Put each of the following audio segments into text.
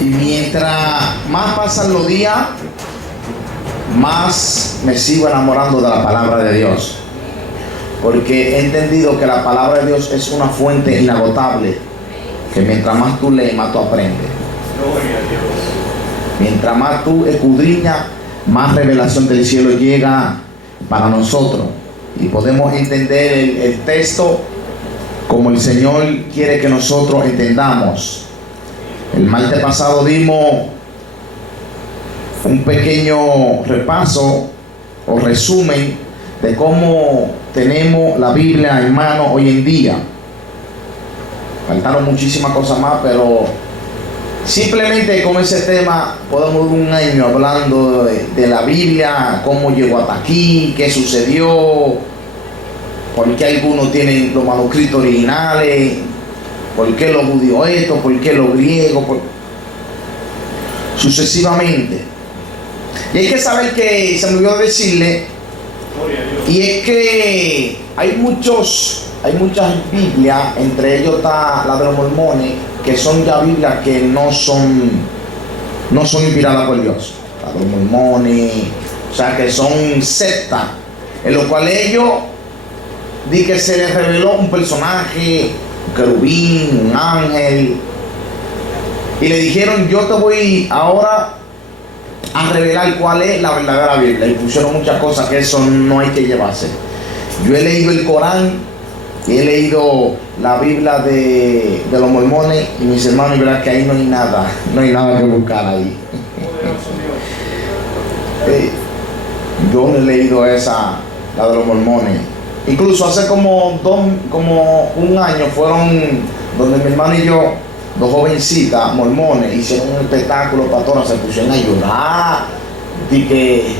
Y mientras más pasan los días, más me sigo enamorando de la palabra de Dios. Porque he entendido que la palabra de Dios es una fuente inagotable, que mientras más tú lees, más tú aprendes. Gloria a Dios. Mientras más tú escudriñas, más revelación del cielo llega para nosotros. Y podemos entender el texto como el Señor quiere que nosotros entendamos. El martes pasado dimos un pequeño repaso o resumen de cómo tenemos la Biblia en mano hoy en día. Faltaron muchísimas cosas más, pero simplemente con ese tema podemos ir un año hablando de la Biblia, cómo llegó hasta aquí, qué sucedió, por qué algunos tienen los manuscritos originales, por qué los judíos esto, por qué los griegos, sucesivamente. Y hay que saber que, se me olvidó decirle, y es que hay muchas Biblias, entre ellos está la de los mormones, que son ya Biblias que no son inspiradas por Dios. La de los mormones, o sea que son sectas, en lo cual ellos di que se les reveló un personaje, un querubín, un ángel, y le dijeron: yo te voy ahora a revelar cuál es la verdadera Biblia. Y pusieron muchas cosas que eso no hay que llevarse. Yo he leído el Corán y he leído la Biblia de los mormones, y mis hermanos, y verán que ahí no hay nada que buscar ahí. Yo no he leído esa, la de los mormones. Incluso hace como un año fueron donde mi hermano y yo, dos jovencitas mormones, hicieron un espectáculo para todas, se pusieron a llorar y que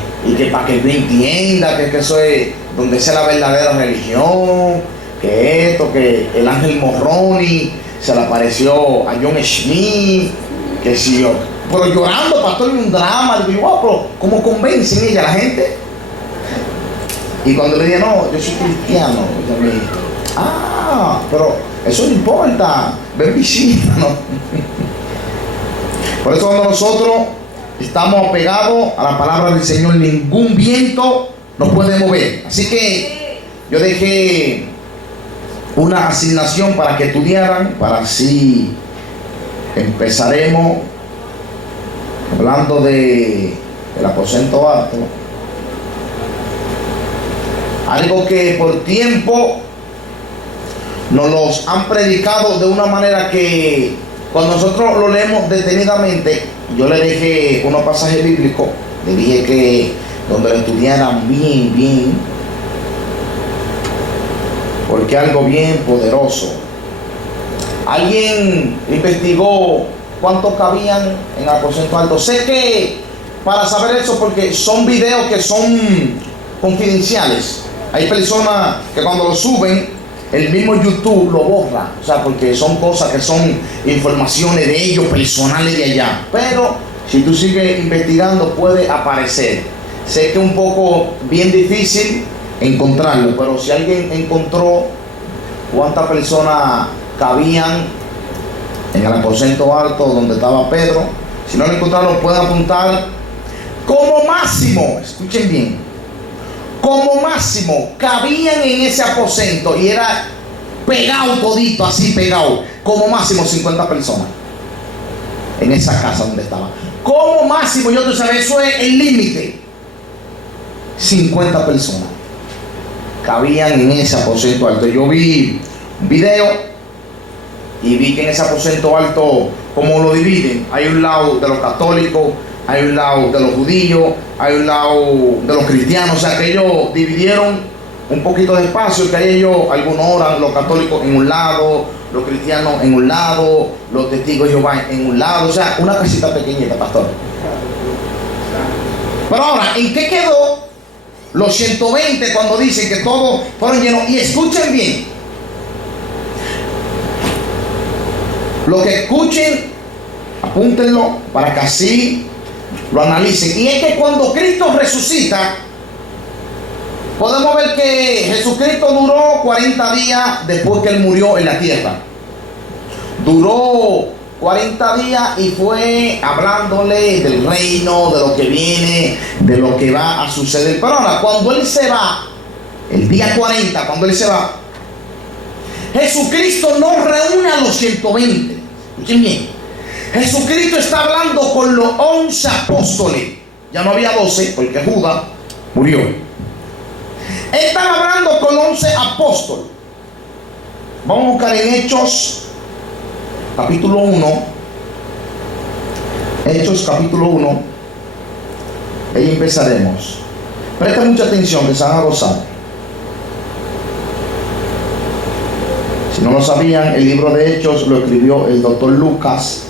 para que no entienda que eso es donde es la verdadera religión, que esto, que el ángel Moroni se le apareció a John Smith, que si yo, pero llorando, pastor, y un drama. Digo, wow, pero ¿cómo convencen ella a la gente? Y cuando le dije: no, yo soy cristiano, ella me dijo: pero eso no importa, ven, visita, ¿no? Por eso cuando nosotros estamos apegados a la palabra del Señor, ningún viento nos puede mover. Así que yo dejé una asignación para que estudiaran, para así empezaremos hablando del aposento alto. Algo que por tiempo nos los han predicado de una manera que cuando nosotros lo leemos detenidamente, yo le dejé unos pasajes bíblicos, le dije que donde lo estudiaran bien, porque algo bien poderoso. Alguien investigó cuántos cabían en el aposento alto. Sé que para saber eso, porque son videos que son confidenciales. Hay personas que cuando lo suben, el mismo YouTube lo borra, o sea, porque son cosas que son informaciones de ellos, personales de allá. Pero si tú sigues investigando, puede aparecer. Sé que es un poco bien difícil encontrarlo, pero si alguien encontró cuántas personas cabían en el aposento alto donde estaba Pedro, si no lo encontraron, pueden apuntar como máximo, escuchen bien, como máximo cabían en ese aposento, y era pegado todito, así pegado, como máximo 50 personas en esa casa donde estaba. Como máximo, yo te sabía, eso es el límite. 50 personas cabían en ese aposento alto. Yo vi un video y vi que en ese aposento alto, como lo dividen, hay un lado de los católicos, hay un lado de los judíos, hay un lado de los cristianos. O sea que ellos dividieron un poquito de espacio, que hay ellos, algunos oran, los católicos en un lado, los cristianos en un lado, los testigos de Jehová en un lado. O sea, una casita pequeñita, pastor. Pero ahora, ¿en qué quedó los 120 cuando dicen que todos fueron llenos? Y escuchen bien, lo que escuchen, apúntenlo para que así lo analicen. Y es que cuando Cristo resucita, podemos ver que Jesucristo duró 40 días después que Él murió en la tierra. Duró 40 días y fue hablándole del reino, de lo que viene, de lo que va a suceder. Pero ahora, cuando él se va, el día 40, cuando él se va, Jesucristo no reúne a los 120. Escuchen bien. Jesucristo está hablando con los 11 apóstoles. Ya no había 12 porque Judas murió. Él estaba hablando con 11 apóstoles. Vamos a buscar en Hechos capítulo 1. Hechos capítulo 1. Ahí empezaremos. Presta mucha atención, que se van a gozar. Si no lo sabían, el libro de Hechos lo escribió el doctor Lucas.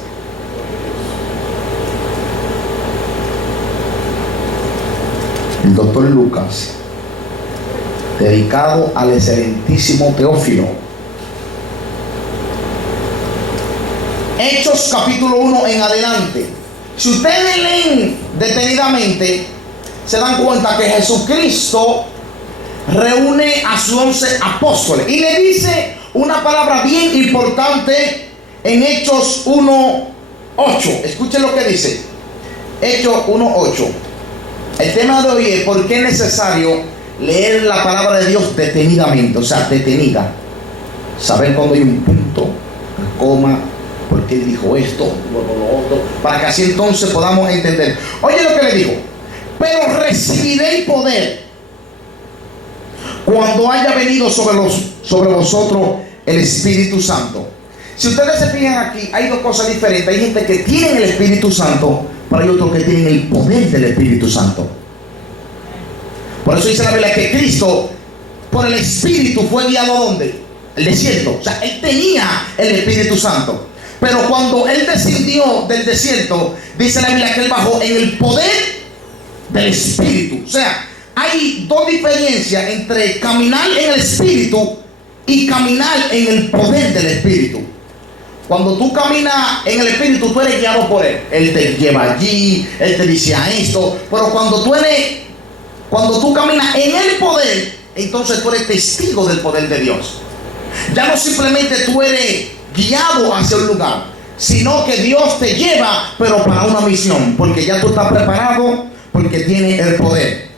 El doctor Lucas, dedicado al excelentísimo Teófilo. Hechos capítulo 1 en adelante. Si ustedes leen detenidamente, se dan cuenta que Jesucristo reúne a sus 11 apóstoles y le dice una palabra bien importante en Hechos 1:8. Escuchen lo que dice. Hechos 1:8. El tema de hoy es por qué es necesario leer la palabra de Dios detenidamente, o sea, detenida. Saber cuándo hay un punto, una coma, por qué dijo esto, luego lo otro, para que así entonces podamos entender. Oye lo que le dijo: pero recibiréis poder cuando haya venido sobre vosotros el Espíritu Santo. Si ustedes se fijan aquí, hay dos cosas diferentes. Hay gente que tiene el Espíritu Santo, pero hay otros que tienen el poder del Espíritu Santo. Por eso dice la Biblia que Cristo, por el Espíritu, fue guiado ¿a dónde? El desierto. O sea, él tenía el Espíritu Santo. Pero cuando él descendió del desierto, dice la Biblia que él bajó en el poder del Espíritu. O sea, hay dos diferencias entre caminar en el Espíritu y caminar en el poder del Espíritu. Cuando tú caminas en el Espíritu, tú eres guiado por él. Él te lleva allí, él te dice a esto. Pero cuando tú caminas en el poder, entonces tú eres testigo del poder de Dios. Ya no simplemente tú eres guiado hacia un lugar, sino que Dios te lleva, pero para una misión, porque ya tú estás preparado, porque tienes el poder.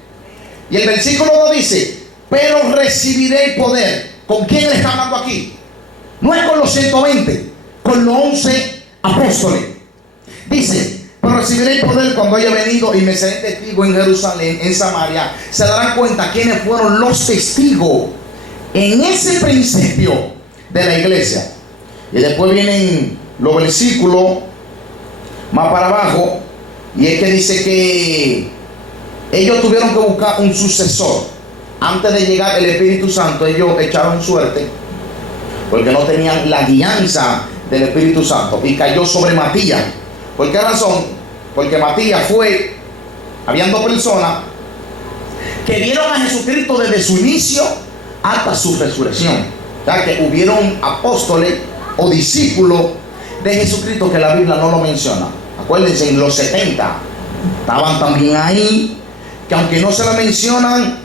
Y el versículo 2 dice: pero recibiréis poder. ¿Con quién le está hablando aquí? No es con los 120, con los 11 apóstoles. Dice: pero recibiréis poder cuando haya venido y me seré testigo en Jerusalén, en Samaria. Se darán cuenta quiénes fueron los testigos en ese principio de la iglesia. Y después vienen los versículos más para abajo, y es que dice que ellos tuvieron que buscar un sucesor. Antes de llegar el Espíritu Santo, ellos echaron suerte porque no tenían la guianza del Espíritu Santo, y cayó sobre Matías. ¿Por qué razón? Porque Matías habían dos personas que vieron a Jesucristo desde su inicio hasta su resurrección. O sea, que hubieron apóstoles o discípulos de Jesucristo que la Biblia no lo menciona. Acuérdense, en los 70 estaban también ahí, que aunque no se lo mencionan,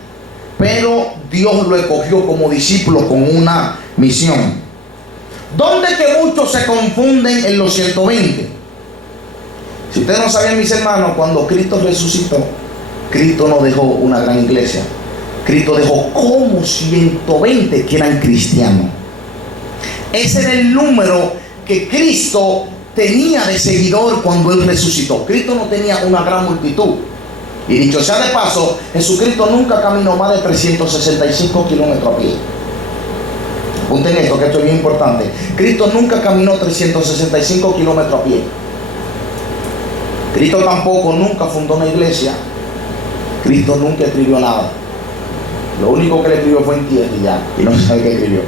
pero Dios lo escogió como discípulo con una misión. ¿Dónde que muchos se confunden en los 120? Si ustedes no sabían, mis hermanos, cuando Cristo resucitó, Cristo no dejó una gran iglesia. Cristo dejó como 120 que eran cristianos. Ese era el número que Cristo tenía de seguidor cuando él resucitó. Cristo no tenía una gran multitud. Y dicho sea de paso, Jesucristo nunca caminó más de 365 kilómetros a pie. Apunten esto, que esto es bien importante. Cristo nunca caminó 365 kilómetros a pie. Cristo tampoco nunca fundó una iglesia. Cristo nunca escribió nada. Lo único que le escribió fue en tierra y ya. Y no sabe qué escribió.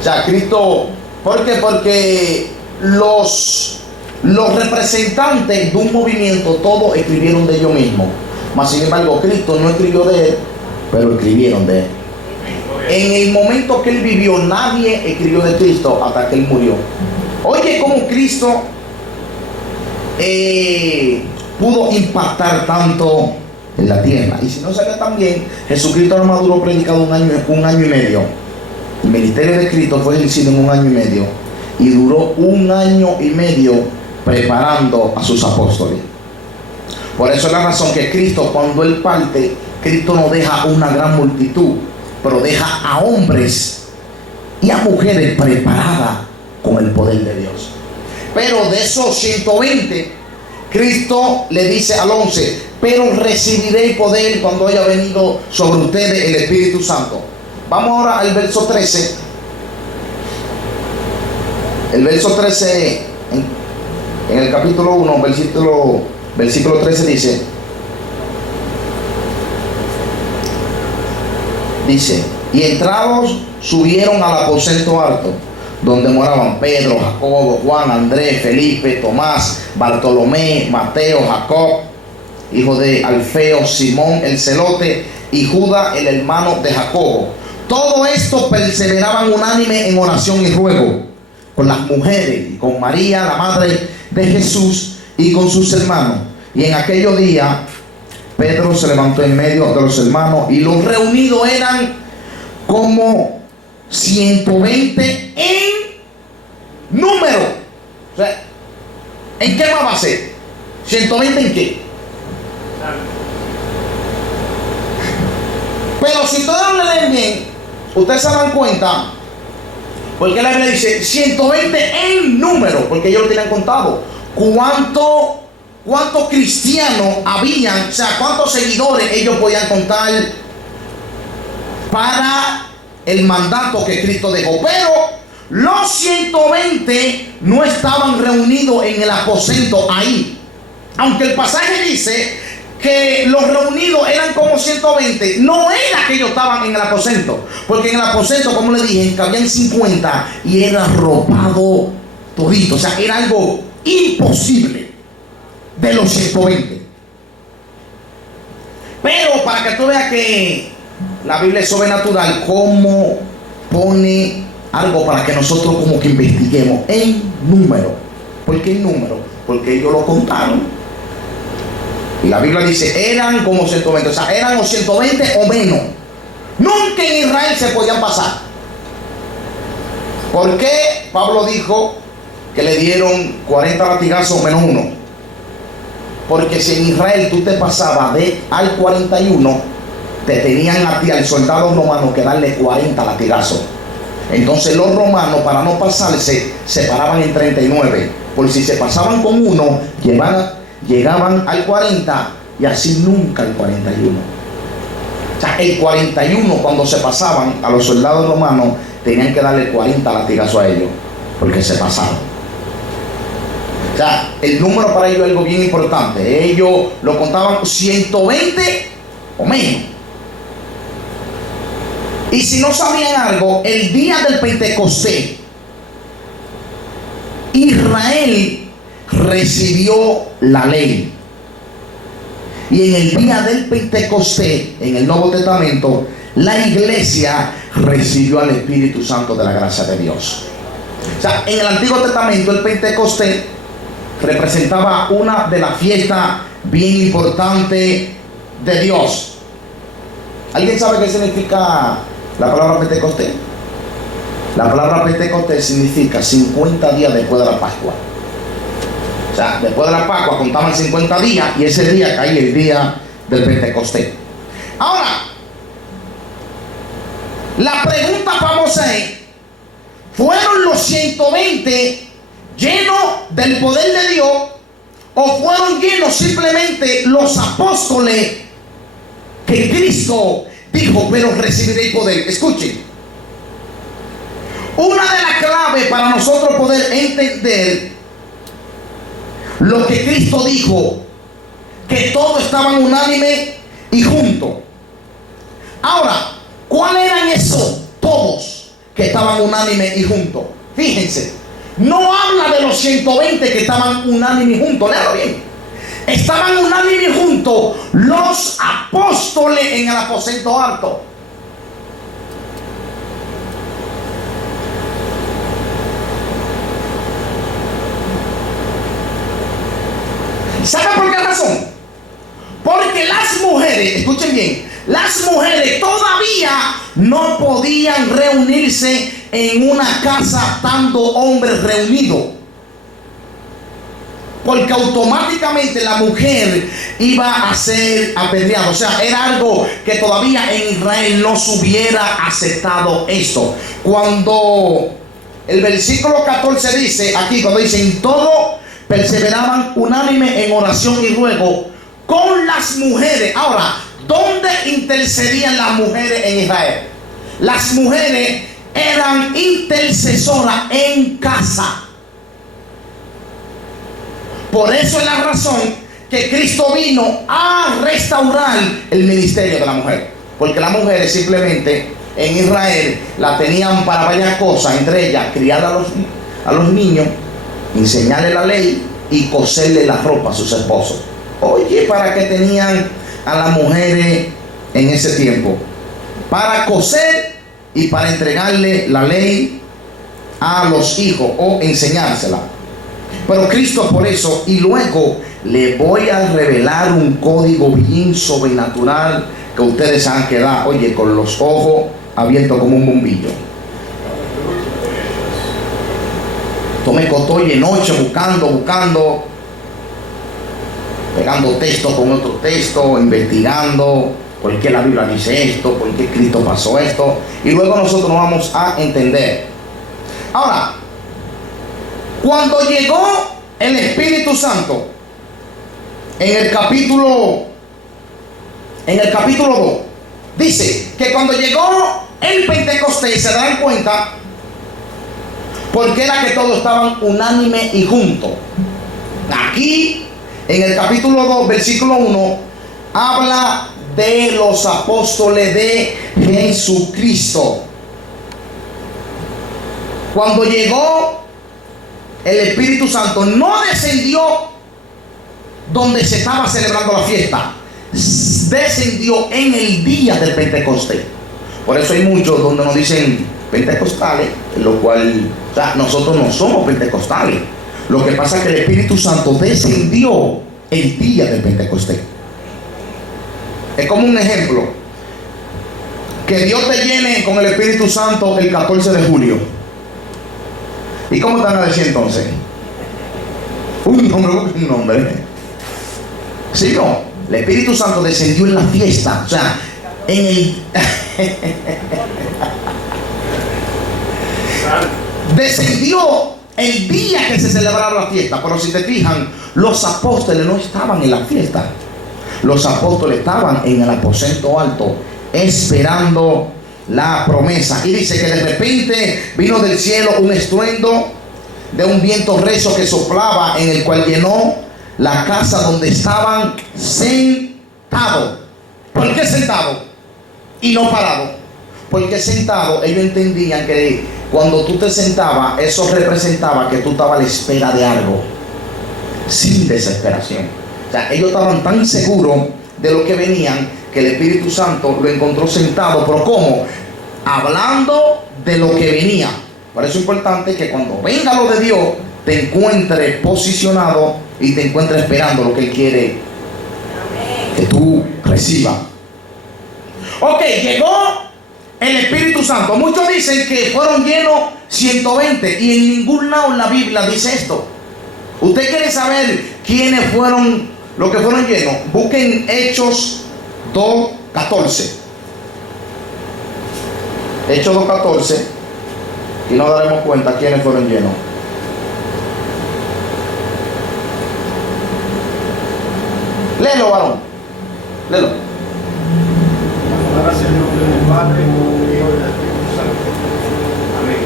O sea, Cristo... ¿Por qué? Porque los representantes de un movimiento todos escribieron de ellos mismos. Mas sin embargo, Cristo no escribió de él, pero escribieron de él. En el momento que él vivió, nadie escribió de Cristo hasta que él murió. Oye, cómo Cristo pudo impactar tanto en la tierra. Y si no sabía también, Jesucristo no duró predicado un año y medio. El ministerio de Cristo fue ejercido en un año y medio. Y duró un año y medio preparando a sus apóstoles. Por eso es la razón que Cristo, cuando Él parte, Cristo no deja una gran multitud, pero deja a hombres y a mujeres preparadas con el poder de Dios. Pero de esos 120, Cristo le dice al 11: pero recibiréis poder cuando haya venido sobre ustedes el Espíritu Santo. Vamos ahora al verso 13. El verso 13 en el capítulo 1, versículo 13 dice: y entrados subieron al aposento alto, donde moraban Pedro, Jacobo, Juan, Andrés, Felipe, Tomás, Bartolomé, Mateo, Jacob, hijo de Alfeo, Simón el celote, y Judas el hermano de Jacobo. Todo esto perseveraban unánime en oración y ruego con las mujeres y con María, la madre de Jesús, y con sus hermanos. Y en aquellos días Pedro se levantó en medio de los hermanos, y los reunidos eran como 120 en número. O sea, ¿en qué más va a ser? ¿120 en qué? Pero si ustedes no le leen bien, ustedes se dan cuenta, porque la Biblia dice 120 en número, porque ellos lo tienen contado. ¿Cuántos cristianos habían? O sea, ¿cuántos seguidores ellos podían contar para el mandato que Cristo dejó? Pero los 120 no estaban reunidos en el aposento ahí. Aunque el pasaje dice que los reunidos eran como 120, no era que ellos estaban en el aposento, porque en el aposento, como le dije, cabían 50 y era arropado todito. O sea, era algo imposible de los 120. Pero para que tú veas que la Biblia es sobrenatural, como pone algo para que nosotros como que investiguemos en número. ¿Por qué en número? Porque ellos lo contaron. Y la Biblia dice, eran como 120, o sea, eran los 120 o menos. Nunca en Israel se podían pasar. ¿Por qué Pablo dijo que le dieron 40 latigazos menos uno? Porque si en Israel tú te pasabas al 41, te tenían a ti, al soldado romano, que darle 40 latigazos. Entonces los romanos, para no pasarse, se paraban en 39. Por si se pasaban con uno, llegaban al 40 y así nunca al 41. O sea, el 41, cuando se pasaban a los soldados romanos, tenían que darle 40 latigazos a ellos, porque se pasaron. O sea, el número para ellos es algo bien importante. Ellos lo contaban 120 o menos. Y si no sabían algo, el día del Pentecostés, Israel recibió la ley. Y en el día del Pentecostés, en el Nuevo Testamento, la iglesia recibió al Espíritu Santo de la gracia de Dios. O sea, en el Antiguo Testamento, el Pentecostés representaba una de las fiestas bien importantes de Dios. ¿Alguien sabe qué significa la palabra Pentecostés? La palabra Pentecostés significa 50 días después de la Pascua. O sea, después de la Pascua contaban 50 días y ese día caía el día del Pentecostés. Ahora, la pregunta famosa es, ¿fueron los 120 llenos del poder de Dios o fueron llenos simplemente los apóstoles que Cristo dijo, pero recibiréis poder? Escuchen, una de las claves para nosotros poder entender lo que Cristo dijo, que todos estaban unánimes y juntos. Ahora, ¿cuáles eran esos todos que estaban unánimes y juntos? Fíjense, no habla de los 120 que estaban unánimes y juntos. Léalo bien. Estaban unánimes y juntos los apóstoles en el aposento alto. ¿Saben por qué razón? Porque las mujeres, escuchen bien, las mujeres todavía no podían reunirse en una casa estando hombres reunidos. porque automáticamente la mujer iba a ser apedreada. O sea, era algo que todavía en Israel no se hubiera aceptado esto. Cuando el versículo 14 dice, aquí cuando dice, en todo perseveraban unánime en oración y ruego con las mujeres. Ahora, ¿dónde intercedían las mujeres en Israel? Las mujeres eran intercesoras en casa. Por eso es la razón que Cristo vino a restaurar el ministerio de la mujer. Porque las mujeres simplemente en Israel la tenían para varias cosas, entre ellas criar a los niños, enseñarle la ley y coserle la ropa a sus esposos. Oye, ¿para qué tenían a las mujeres en ese tiempo? Para coser y para entregarle la ley a los hijos o enseñársela. Pero Cristo por eso, y luego le voy a revelar un código bien sobrenatural que ustedes han quedado, oye, con los ojos abiertos como un bombillo. Tomé cotoye noche buscando, pegando texto con otro texto, investigando por qué la Biblia dice esto, por qué Cristo pasó esto, y luego nosotros nos vamos a entender. Ahora, cuando llegó el Espíritu Santo, en el capítulo 2, dice que cuando llegó el Pentecostés, se dan cuenta, porque era que todos estaban unánime y juntos. Aquí, en el capítulo 2, versículo 1, habla de los apóstoles de Jesucristo. Cuando llegó el Espíritu Santo, no descendió donde se estaba celebrando la fiesta, descendió en el día del Pentecostés. Por eso hay muchos donde nos dicen pentecostales, lo cual, o sea, nosotros no somos pentecostales. Lo que pasa es que el Espíritu Santo descendió el día del Pentecostés. Es como un ejemplo, que Dios te llene con el Espíritu Santo el 14 de julio. ¿Y cómo te van a decir entonces? Un nombre. ¿Sí no? El Espíritu Santo descendió en la fiesta. O sea, en el... descendió el día que se celebraba la fiesta. Pero si te fijan, los apóstoles no estaban en la fiesta. Los apóstoles estaban en el aposento alto, esperando la promesa. Y dice que de repente vino del cielo un estruendo de un viento recio que soplaba, en el cual llenó la casa donde estaban sentados. ¿Por qué sentados y no parados? Porque sentados ellos entendían que cuando tú te sentabas, eso representaba que tú estabas a la espera de algo, sin desesperación. O sea, ellos estaban tan seguros de lo que venían que el Espíritu Santo lo encontró sentado. ¿Pero cómo? Hablando de lo que venía. Por eso es importante que cuando venga lo de Dios, te encuentres posicionado y te encuentres esperando lo que Él quiere que tú recibas. Ok, llegó el Espíritu Santo. Muchos dicen que fueron llenos 120 y en ningún lado en la Biblia dice esto. ¿Usted quiere saber quiénes fueron los que fueron llenos? Busquen Hechos 2:14. Hechos 2:14 y nos daremos cuenta quiénes fueron llenos. Léelo, varón. Léelo. Ahora, Señor, del Padre, del Hijo y del Espíritu Santo. Amén.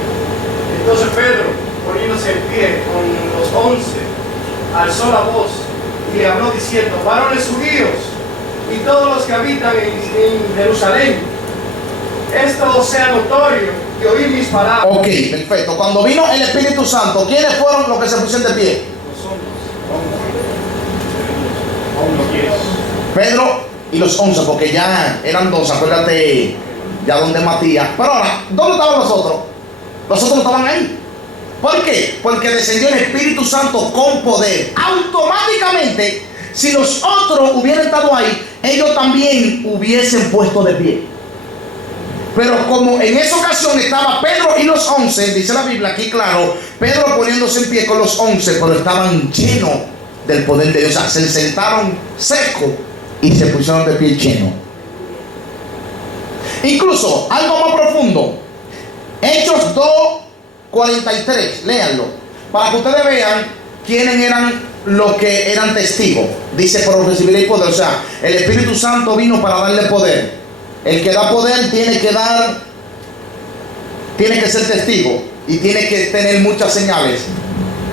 Entonces Pedro, poniéndose en pie con los 11, alzó la voz y le habló diciendo: varones judíos y todos los que habitan en Jerusalén, esto sea notorio que oí mis palabras. Ok, perfecto. Cuando vino el Espíritu Santo, ¿quiénes fueron los que se pusieron de pie? Pedro y los 11, porque ya eran 2, acuérdate, ya donde Matías. Pero ahora, ¿dónde estaban los otros? Los otros no estaban ahí. ¿Por qué? Porque descendió el Espíritu Santo con poder. Automáticamente, si los otros hubieran estado ahí, ellos también hubiesen puesto de pie. Pero como en esa ocasión estaba Pedro y los 11, dice la Biblia aquí claro, Pedro poniéndose en pie con los 11, pero estaban llenos del poder de Dios. O sea, se sentaron secos y se pusieron de pie lleno. Incluso, algo más profundo. Hechos 2:43, léanlo, para que ustedes vean quiénes eran los que eran testigos. Dice, pero recibiréis poder. O sea, el Espíritu Santo vino para darle poder. El que da poder tiene que ser testigo y tiene que tener muchas señales.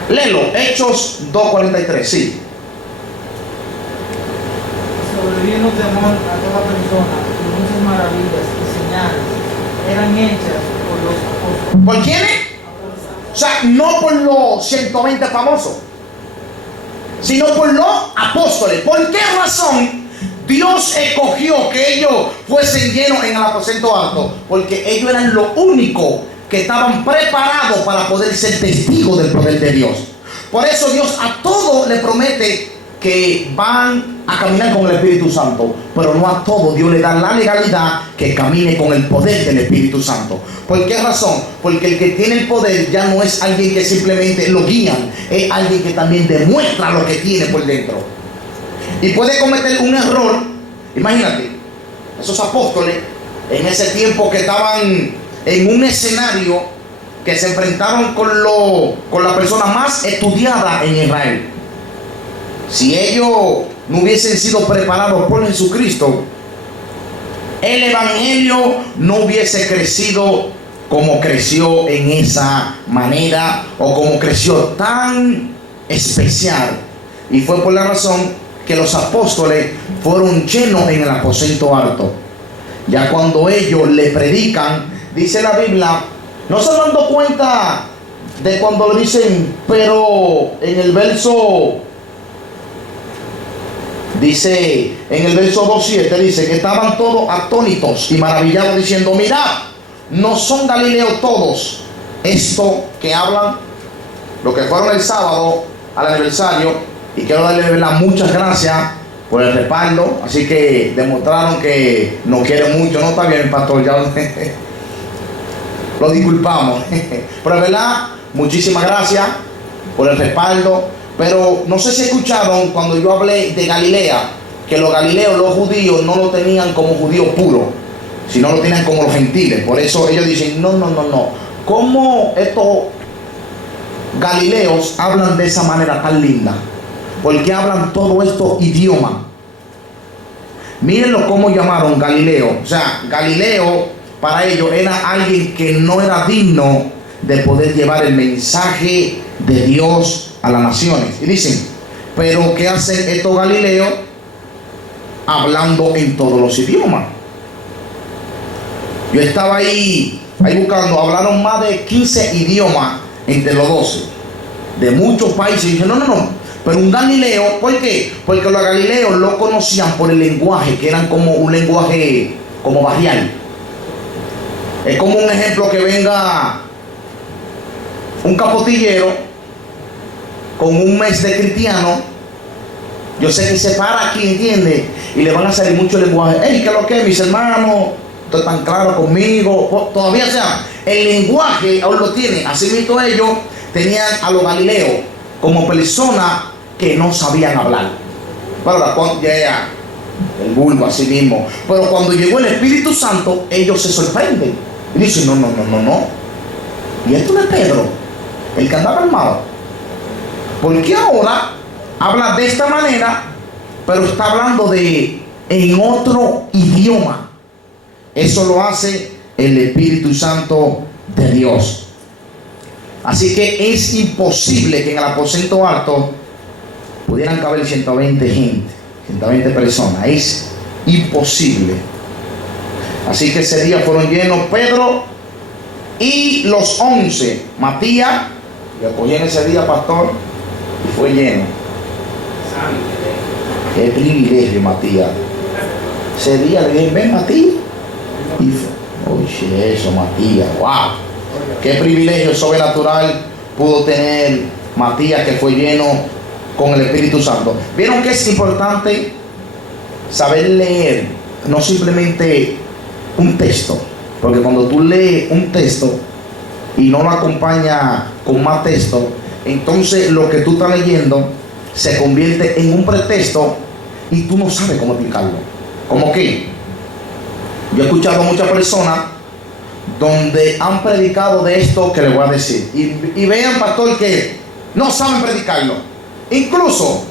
Léelo, Hechos 2:43, sí. Sobrevino temor a toda persona, y muchas maravillas y señales eran hechas por los apóstoles. ¿Por quiénes? O sea, no por los 120 famosos, sino por los apóstoles. ¿Por qué razón Dios escogió que ellos fuesen llenos en el aposento alto? Porque ellos eran los únicos que estaban preparados para poder ser testigos del poder de Dios. Por eso Dios a todos le promete que van a caminar con el Espíritu Santo, pero no a todos Dios le da la legalidad que camine con el poder del Espíritu Santo. ¿Por qué razón? Porque el que tiene el poder ya no es alguien que simplemente lo guían, es alguien que también demuestra lo que tiene por dentro. Y puede cometer un error. Imagínate, esos apóstoles en ese tiempo que estaban en un escenario que se enfrentaron con la persona más estudiada en Israel. Si ellos no hubiesen sido preparados por Jesucristo, el evangelio no hubiese crecido como creció en esa manera, o como creció tan especial. Y fue por la razón que los apóstoles fueron llenos en el aposento alto. Ya cuando ellos le predican, dice la Biblia, no se dando cuenta de cuando le dicen, pero en el verso, dice, en el verso 2:7 dice que estaban todos atónitos y maravillados diciendo, mirad, no son galileos todos estos que hablan. Los que fueron el sábado al aniversario, y quiero darle muchas gracias por el respaldo, así que demostraron que nos quieren mucho. No está bien, pastor, ya lo disculpamos, pero es verdad, muchísimas gracias por el respaldo. Pero no sé si escucharon cuando yo hablé de Galilea, que los galileos, los judíos, no lo tenían como judíos puros, sino lo tenían como los gentiles. Por eso ellos dicen, no, ¿cómo estos galileos hablan de esa manera tan linda? Porque hablan todos estos idiomas. Mírenlo cómo llamaron Galileo. O sea, Galileo para ellos era alguien que no era digno de poder llevar el mensaje de Dios a las naciones. Y dicen, pero ¿qué hacen estos galileos hablando en todos los idiomas? Yo estaba ahí buscando, hablaron más de 15 idiomas entre los 12, de muchos países. Y dije, no, pero un galileo, ¿por qué? Porque los galileos lo conocían por el lenguaje, que eran como un lenguaje como barrial. Es como un ejemplo que venga un capotillero con un mes de cristiano. Yo sé que se para aquí, ¿entiende? Y le van a salir mucho lenguaje. Hey, ¿qué es lo que es, mis hermanos? Estoy tan claro conmigo. Todavía, o sea, el lenguaje aún lo tienen. Así mismo ellos tenían a los galileos como personas que no sabían hablar. Bueno, ya, el bulbo así mismo. Pero cuando llegó el Espíritu Santo, ellos se sorprenden. Y dicen, no. Y esto no es Pedro, el que andaba armado. Porque ahora habla de esta manera, pero está hablando en otro idioma. Eso lo hace el Espíritu Santo de Dios. Así que es imposible que en el aposento alto pudieran caber 120 personas. Es imposible. Así que ese día fueron llenos Pedro y los 11. Matías, le acogí en ese día, pastor, y fue lleno. Qué privilegio, Matías. Ese día le dije, ven, Matías. Y fue, oye, eso, Matías, wow. Qué privilegio sobrenatural pudo tener Matías, que fue lleno con el Espíritu Santo. ¿Vieron que es importante saber leer? No simplemente un texto, porque cuando tú lees un texto y no lo acompaña con más texto, entonces lo que tú estás leyendo se convierte en un pretexto y tú no sabes cómo explicarlo. ¿Cómo qué? Yo he escuchado a muchas personas donde han predicado de esto que les voy a decir. Y vean, pastor, que no saben predicarlo. Incluso,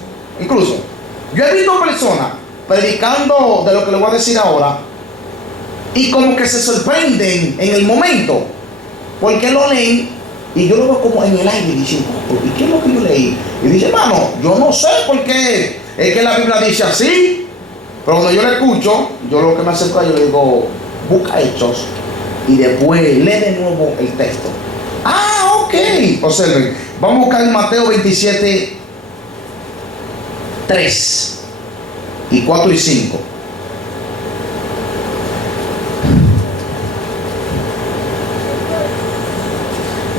yo he visto personas predicando de lo que les voy a decir ahora y como que se sorprenden en el momento porque lo leen y yo lo veo como en el aire y dicen, ¿y qué es lo que yo leí? Y dice, hermano, yo no sé por qué es que la Biblia dice así, pero cuando yo le escucho, yo lo que me acerco, yo le digo, busca Hechos y después lee de nuevo el texto. Ah, ok. Observen, vamos a buscar en Mateo 27, 3 y 4 y 5.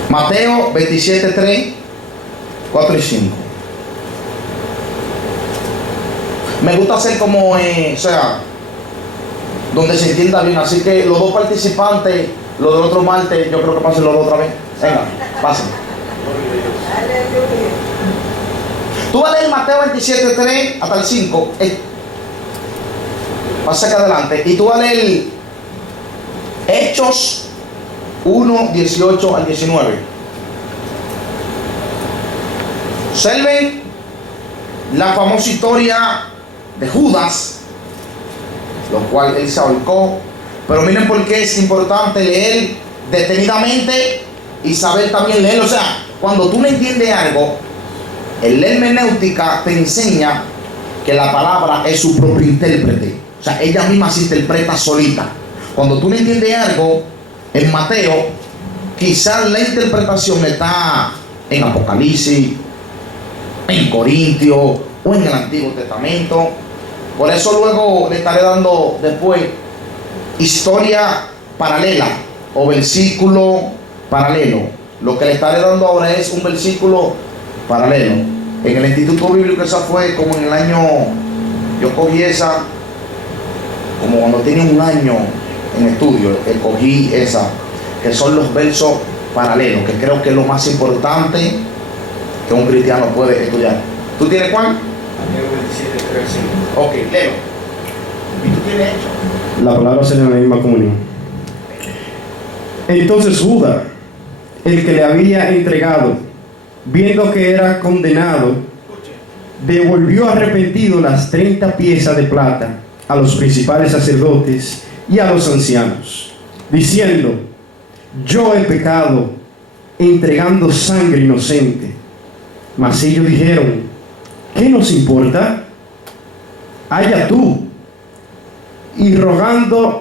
Mateo 27, 3, 4 y 5. Me gusta hacer como, o sea, donde se entienda bien. Así que los dos participantes, los del otro martes, yo creo que pasen los dos otra vez. Venga, pasen. Tú vas a leer Mateo 27, 3 hasta el 5. Pasa acá adelante. Y tú vas a leer Hechos 1, 18 al 19. Observen la famosa historia de Judas, lo cual él se ahorcó. Pero miren por qué es importante leer detenidamente y saber también leer. O sea, cuando tú no entiendes algo, el hermenéutica te enseña que la palabra es su propio intérprete. O sea, ella misma se interpreta solita. Cuando tú no entiendes algo en Mateo, quizás la interpretación está en Apocalipsis, en Corintios o en el Antiguo Testamento. Por eso luego le estaré dando después historia paralela o versículo paralelo. Lo que le estaré dando ahora es un versículo paralelo. En el Instituto Bíblico esa fue como en el año, yo cogí esa como cuando tenía un año en estudio, cogí esa, que son los versos paralelos, que creo que es lo más importante que un cristiano puede estudiar. ¿Tú tienes cuál? Mateo 27, 3, 5. Ok, leo. ¿Y tú tienes hecho? La palabra será en la misma comunión. Entonces Judas, el que le había entregado, viendo que era condenado, devolvió arrepentido las 30 piezas de plata a los principales sacerdotes y a los ancianos, diciendo, yo he pecado entregando sangre inocente. Mas ellos dijeron, ¿qué nos importa? Allá tú. Y arrojando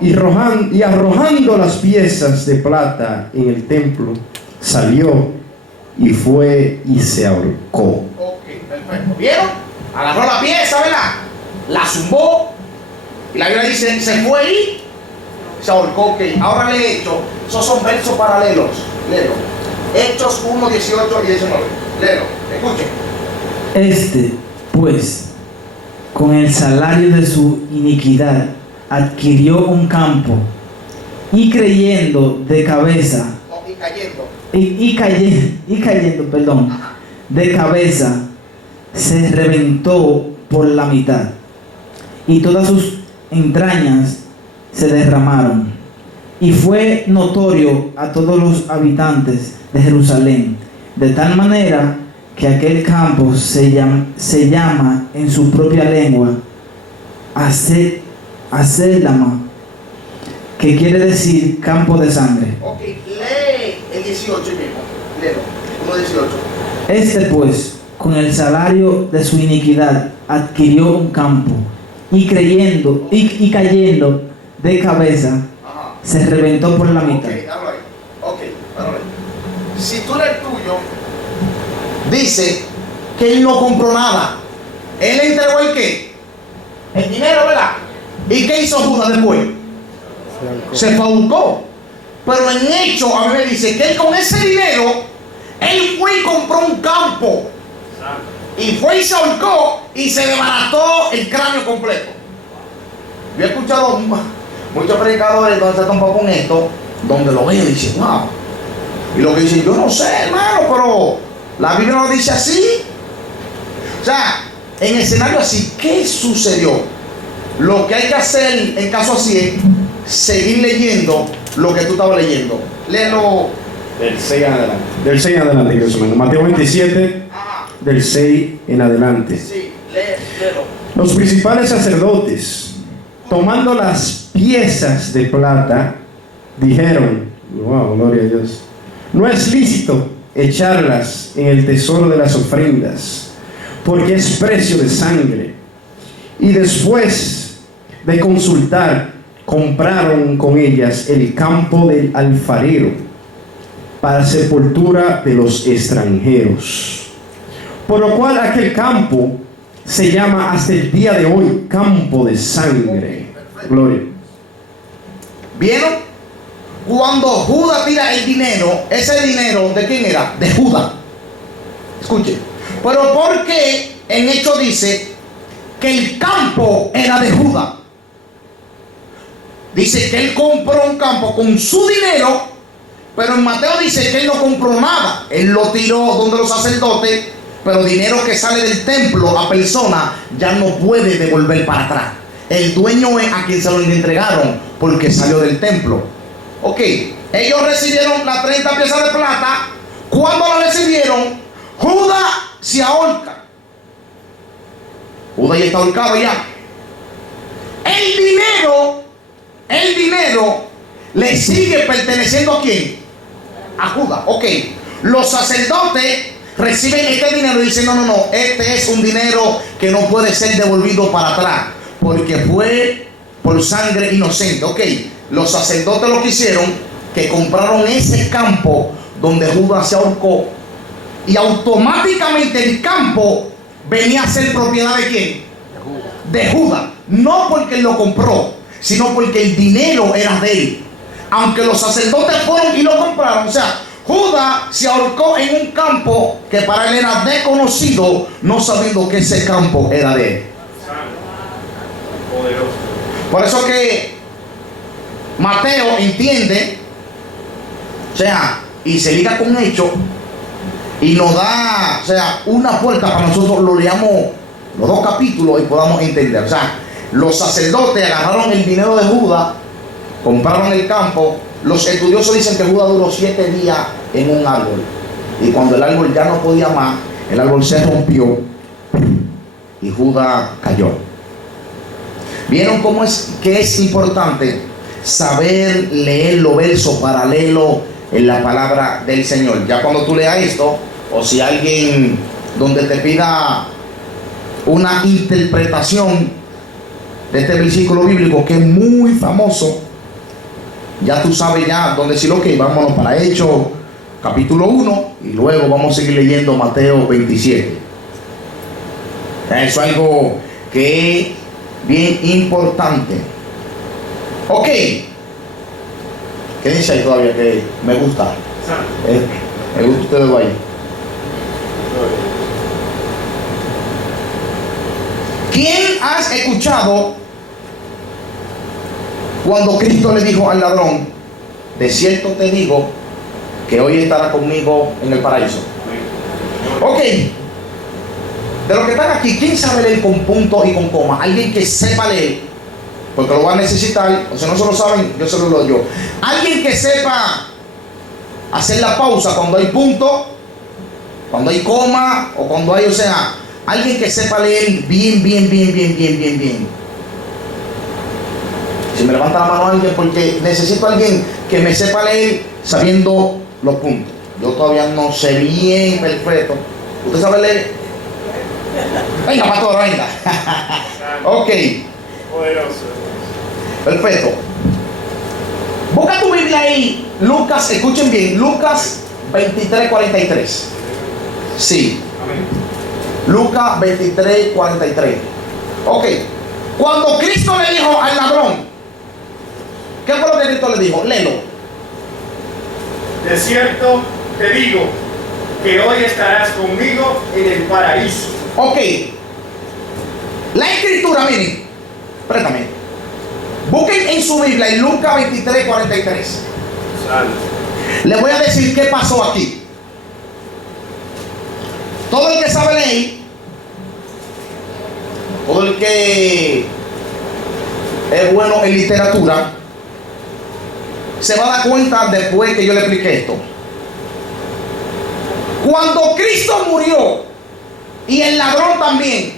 las piezas de plata en el templo, salió y fue y se ahorcó. Ok, perfecto. ¿Vieron? Agarró la pieza, ¿verdad? La zumbó. Y la Biblia dice, se fue y se ahorcó. Ok, ahora le he hecho. Esos son versos paralelos. Léelo. Hechos 1, 18 y 19. Léelo. Escuchen. Este, pues, con el salario de su iniquidad, adquirió un campo y creyendo de cabeza, No, y cayendo. y cayendo, perdón, de cabeza, se reventó por la mitad y todas sus entrañas se derramaron. Y fue notorio a todos los habitantes de Jerusalén, de tal manera que aquel campo se llama en su propia lengua Acélama, que quiere decir campo de sangre. Ok, lee el 18 mismo. Léelo. 1:18. Este pues, con el salario de su iniquidad, adquirió un campo y cayendo de cabeza, Ajá. se reventó por la mitad. Ok, habla ahí. Ok, habla ahí. Si tú lees el tuyo, dice que él no compró nada. Él entregó el qué? El dinero, ¿verdad? ¿Y qué hizo Judas después? Se facultó. Pero en hecho, a mí me dice que él con ese dinero, él fue y compró un campo. Y fue y se ahorcó y se desbarató el cráneo completo. Yo he escuchado muchos predicadores donde se toman con esto, donde lo veo y dicen, wow. Y lo que dicen, yo no sé, hermano, pero la Biblia no dice así. O sea, en escenario así, ¿qué sucedió? Lo que hay que hacer en caso así es seguir leyendo lo que tú estabas leyendo. Léelo del 6 en adelante. Del 6 en adelante, Dios mío. Mateo 27, del 6 en adelante. Sí, léelo. Los principales sacerdotes, tomando las piezas de plata, dijeron, wow, gloria a Dios, no es lícito echarlas en el tesoro de las ofrendas, porque es precio de sangre. Y después de consultar, compraron con ellas el campo del alfarero para sepultura de los extranjeros. Por lo cual aquel campo se llama hasta el día de hoy campo de sangre. Gloria. ¿Vieron? Cuando Judas tira el dinero, ese dinero, ¿de quién era? De Judas. Escuchen. Pero ¿por qué en Hechos dice que el campo era de Judas? Dice que él compró un campo con su dinero, pero en Mateo dice que él no compró nada. Él lo tiró donde los sacerdotes, pero dinero que sale del templo a persona ya no puede devolver para atrás. El dueño es a quien se lo entregaron porque salió del templo. Ok, ellos recibieron las 30 piezas de plata. Cuando la recibieron, Judas se ahorca. Judas ya está ahorcado ya. El dinero le sigue perteneciendo ¿a quién? A Judas. Ok, los sacerdotes reciben este dinero y dicen, no, este es un dinero que no puede ser devolvido para atrás, porque fue por sangre inocente. Ok, los sacerdotes lo que hicieron, que compraron ese campo donde Judas se ahorcó, y automáticamente el campo venía a ser propiedad ¿de quién? De Judas. No porque él lo compró, sino porque el dinero era de él. Aunque los sacerdotes fueron y lo compraron, o sea, Judas se ahorcó en un campo que para él era desconocido, no sabiendo que ese campo era de él. Poderoso. Por eso que Mateo entiende, o sea, y se liga con Hechos y nos da, o sea, una puerta para nosotros lo leamos los dos capítulos y podamos entender. O sea, los sacerdotes agarraron el dinero de Judas, compraron el campo. Los estudiosos dicen que Judas duró 7 días en un árbol, y cuando el árbol ya no podía más, el árbol se rompió y Judas cayó. ¿Vieron cómo es que es importante saber leer los versos paralelos en la palabra del Señor? Ya cuando tú leas esto, o si alguien donde te pida una interpretación de este versículo bíblico que es muy famoso, ya tú sabes ya dónde decir, ok, vámonos para Hechos capítulo 1 y luego vamos a seguir leyendo Mateo 27. Eso es algo que es bien importante. Ok, ¿qué dice ahí todavía que me gusta? Me gusta ustedes lo ahí. ¿Quién has escuchado cuando Cristo le dijo al ladrón, de cierto te digo que hoy estará conmigo en el paraíso? Ok, de los que están aquí, ¿quién sabe leer con punto y con coma? Alguien que sepa leer, porque lo va a necesitar, o si no se lo saben, yo se lo doy yo. Alguien que sepa hacer la pausa cuando hay punto, cuando hay coma o cuando hay, o sea, alguien que sepa leer bien. Si me levanta la mano alguien, porque necesito a alguien que me sepa leer sabiendo los puntos. Yo todavía no sé bien perfecto. ¿Usted sabe leer? Venga, pastor, venga. Ok. Poderoso. Perfecto. Busca tu Biblia ahí. Lucas, escuchen bien. Lucas 23:43. Sí. Amén. Lucas 23:43. Ok. Cuando Cristo le dijo al ladrón, ¿qué fue lo que Cristo le dijo? Léelo. De cierto te digo que hoy estarás conmigo en el paraíso. Ok. La escritura, miren, préstame. Busquen en su Biblia en Lucas 23:43. Salve. Les voy a decir qué pasó aquí. Todo el que sabe leer todo el que es bueno en literatura se va a dar cuenta después que yo le explique esto. Cuando Cristo murió y el ladrón también,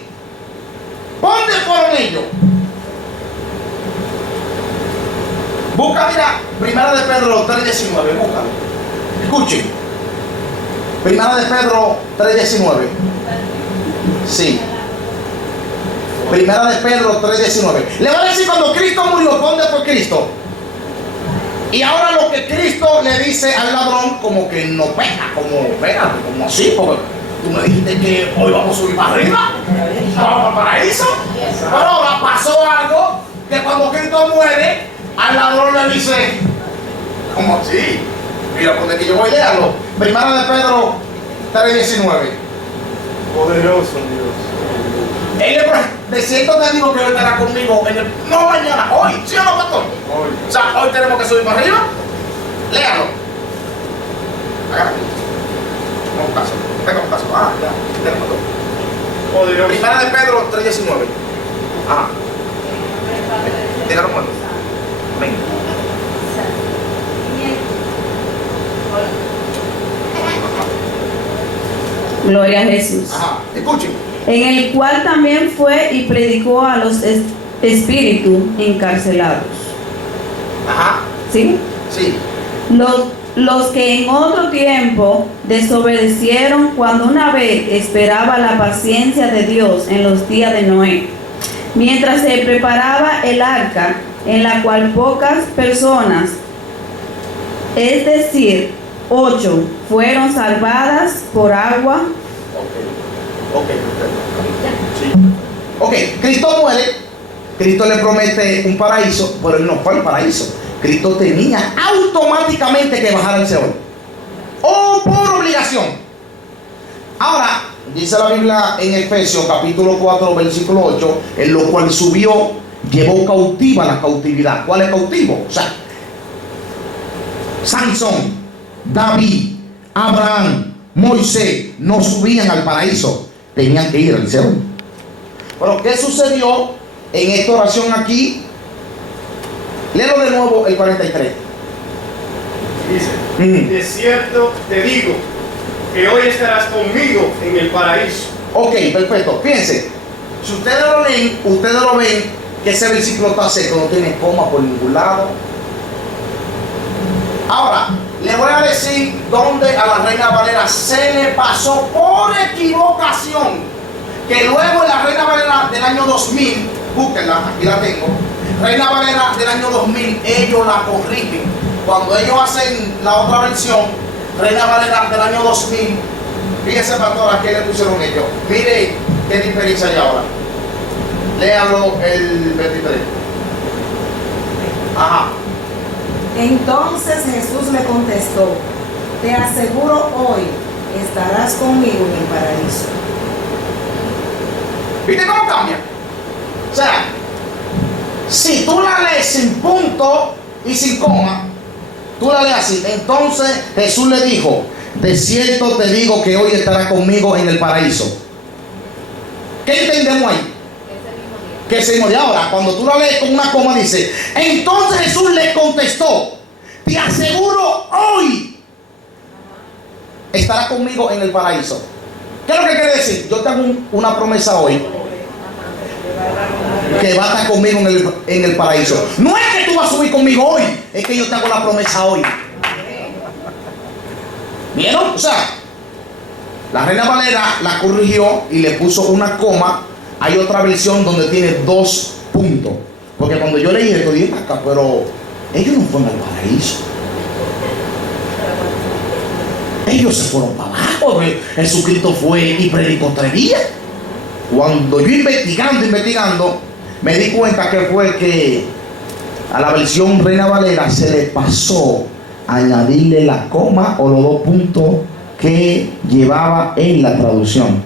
¿dónde fueron ellos? Busca, mira, Primera de Pedro 3:19, búscalo. Escuchen. Primera de Pedro 3:19. Sí. Primera de Pedro 3:19. Le va a decir cuando Cristo murió, ¿dónde fue Cristo? Y ahora lo que Cristo le dice al ladrón, como que no pega, como así, porque tú me dijiste que hoy vamos a subir para arriba, vamos para el paraíso. Pero ahora pasó algo que cuando Cristo muere, al ladrón le dice, ¿cómo así? Mira, porque que yo voy a leerlo. Primera de Pedro 3:19. Poderoso Dios. Él de cierto te digo que hoy estará conmigo no mañana, hoy, ¿sí o no, pastor? Hoy. O sea, hoy tenemos que subir para arriba. Léalo. Agárralo. Tengo un caso. Ah, ya. Léalo. Poderoso. Primera de Pedro 3:19. Ah. Dígalo, bueno. Amén. Gloria a Jesús. Ajá. Escuchen. En el cual también fue y predicó a los espíritus encarcelados. Ajá. ¿Sí? Sí. Los que en otro tiempo desobedecieron cuando una vez esperaba la paciencia de Dios en los días de Noé, mientras se preparaba el arca, en la cual pocas personas, es decir, 8, fueron salvadas por agua. Ok, perfecto. Sí. Ok, Cristo muere, Cristo le promete un paraíso, pero él no fue al paraíso. Cristo tenía automáticamente que bajar al Seol. O por obligación. Ahora, dice la Biblia en Efesios capítulo 4, versículo 8, en lo cual subió, llevó cautiva la cautividad. ¿Cuál es cautivo? O sea, Sansón, David, Abraham, Moisés no subían al paraíso, tenían que ir al Seol. Pero ¿qué sucedió en esta oración aquí? Léelo de nuevo el 43. Dice, de cierto te digo que hoy estarás conmigo en el paraíso. Ok, perfecto. Fíjense, si ustedes lo leen, ustedes lo ven que ese versículo está seco, no tiene coma por ningún lado. Ahora, le voy a decir dónde a la Reina Valera se le pasó por equivocación, que luego en la Reina Valera del año 2000, búsquenla, aquí la tengo, Reina Valera del año 2000, ellos la corrigen. Cuando ellos hacen la otra versión, Reina Valera del año 2000, fíjense, pastora, ¿qué le pusieron ellos? Mire qué diferencia hay ahora. Léalo el 23. Ajá. Entonces Jesús le contestó, te aseguro hoy estarás conmigo en el paraíso. ¿Viste cómo cambia? O sea, si tú la lees sin punto y sin coma, tú la lees así. Entonces Jesús le dijo, de cierto te digo que hoy estarás conmigo en el paraíso. ¿Qué entendemos ahí? Que ese mismo día. Ahora, cuando tú la lees con una coma, dice, entonces Jesús le contestó, te aseguro hoy estará conmigo en el paraíso. ¿Qué es lo que quiere decir? Yo tengo una promesa hoy, que va a estar conmigo en el paraíso. No es que tú vas a subir conmigo hoy, es que yo te hago la promesa hoy. ¿Vieron? O sea, la Reina Valera la corrigió y le puso una coma. Hay otra versión donde tiene 2 puntos. Porque cuando yo leí esto dije, acá, pero ellos no fueron al paraíso. Ellos se fueron para abajo. Jesucristo fue y predicó 3 días. Cuando yo investigando, me di cuenta que fue que a la versión Reina Valera se le pasó añadirle la coma o los 2 puntos que llevaba en la traducción.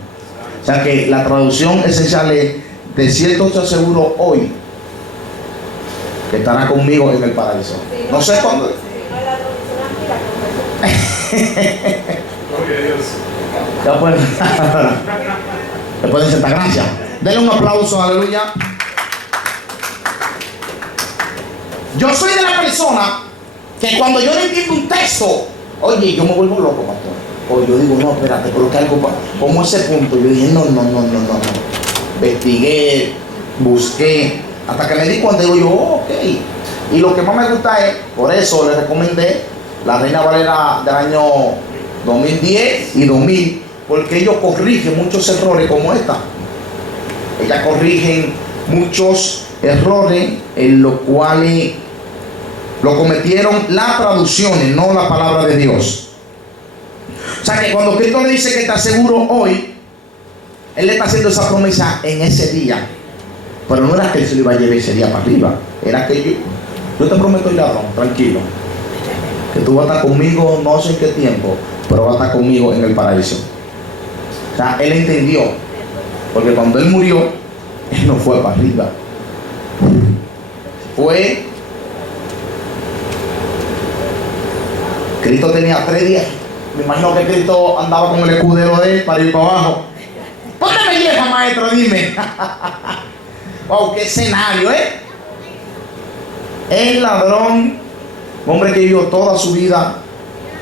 O sea que la traducción esencial es, de cierto te aseguro hoy que estará conmigo en el paraíso. No sé cuándo. Gloria a Dios. Ya pues. Le pueden sentar, gracias. Denle un aplauso, aleluya. Yo soy de la persona que cuando yo no entiendo un texto, oye, yo me vuelvo loco, pastor. O yo digo, no, espérate, pero que algo como ese punto. Yo dije, no. Investigué, busqué, hasta que me di cuenta, digo yo, ok. Y lo que más me gusta es, por eso le recomendé la Reina Valera del año 2010 y 2000, porque ellos corrigen muchos errores como esta. Ellas corrigen muchos errores en los cuales lo cometieron las traducciones, no la palabra de Dios. O sea que cuando Cristo le dice que te aseguro hoy, Él le está haciendo esa promesa en ese día. Pero no era que Él se lo iba a llevar ese día para arriba. Era que yo te prometo, ladrón, tranquilo, que tú vas a estar conmigo no sé en qué tiempo, pero vas a estar conmigo en el paraíso. O sea, Él entendió. Porque cuando Él murió, Él no fue para arriba. Cristo tenía 3 días. Me imagino que Cristo andaba con el escudero de Él para ir para abajo. ¿Dónde me lleva, maestro? Dime. Wow, qué escenario, El ladrón, un hombre que vivió toda su vida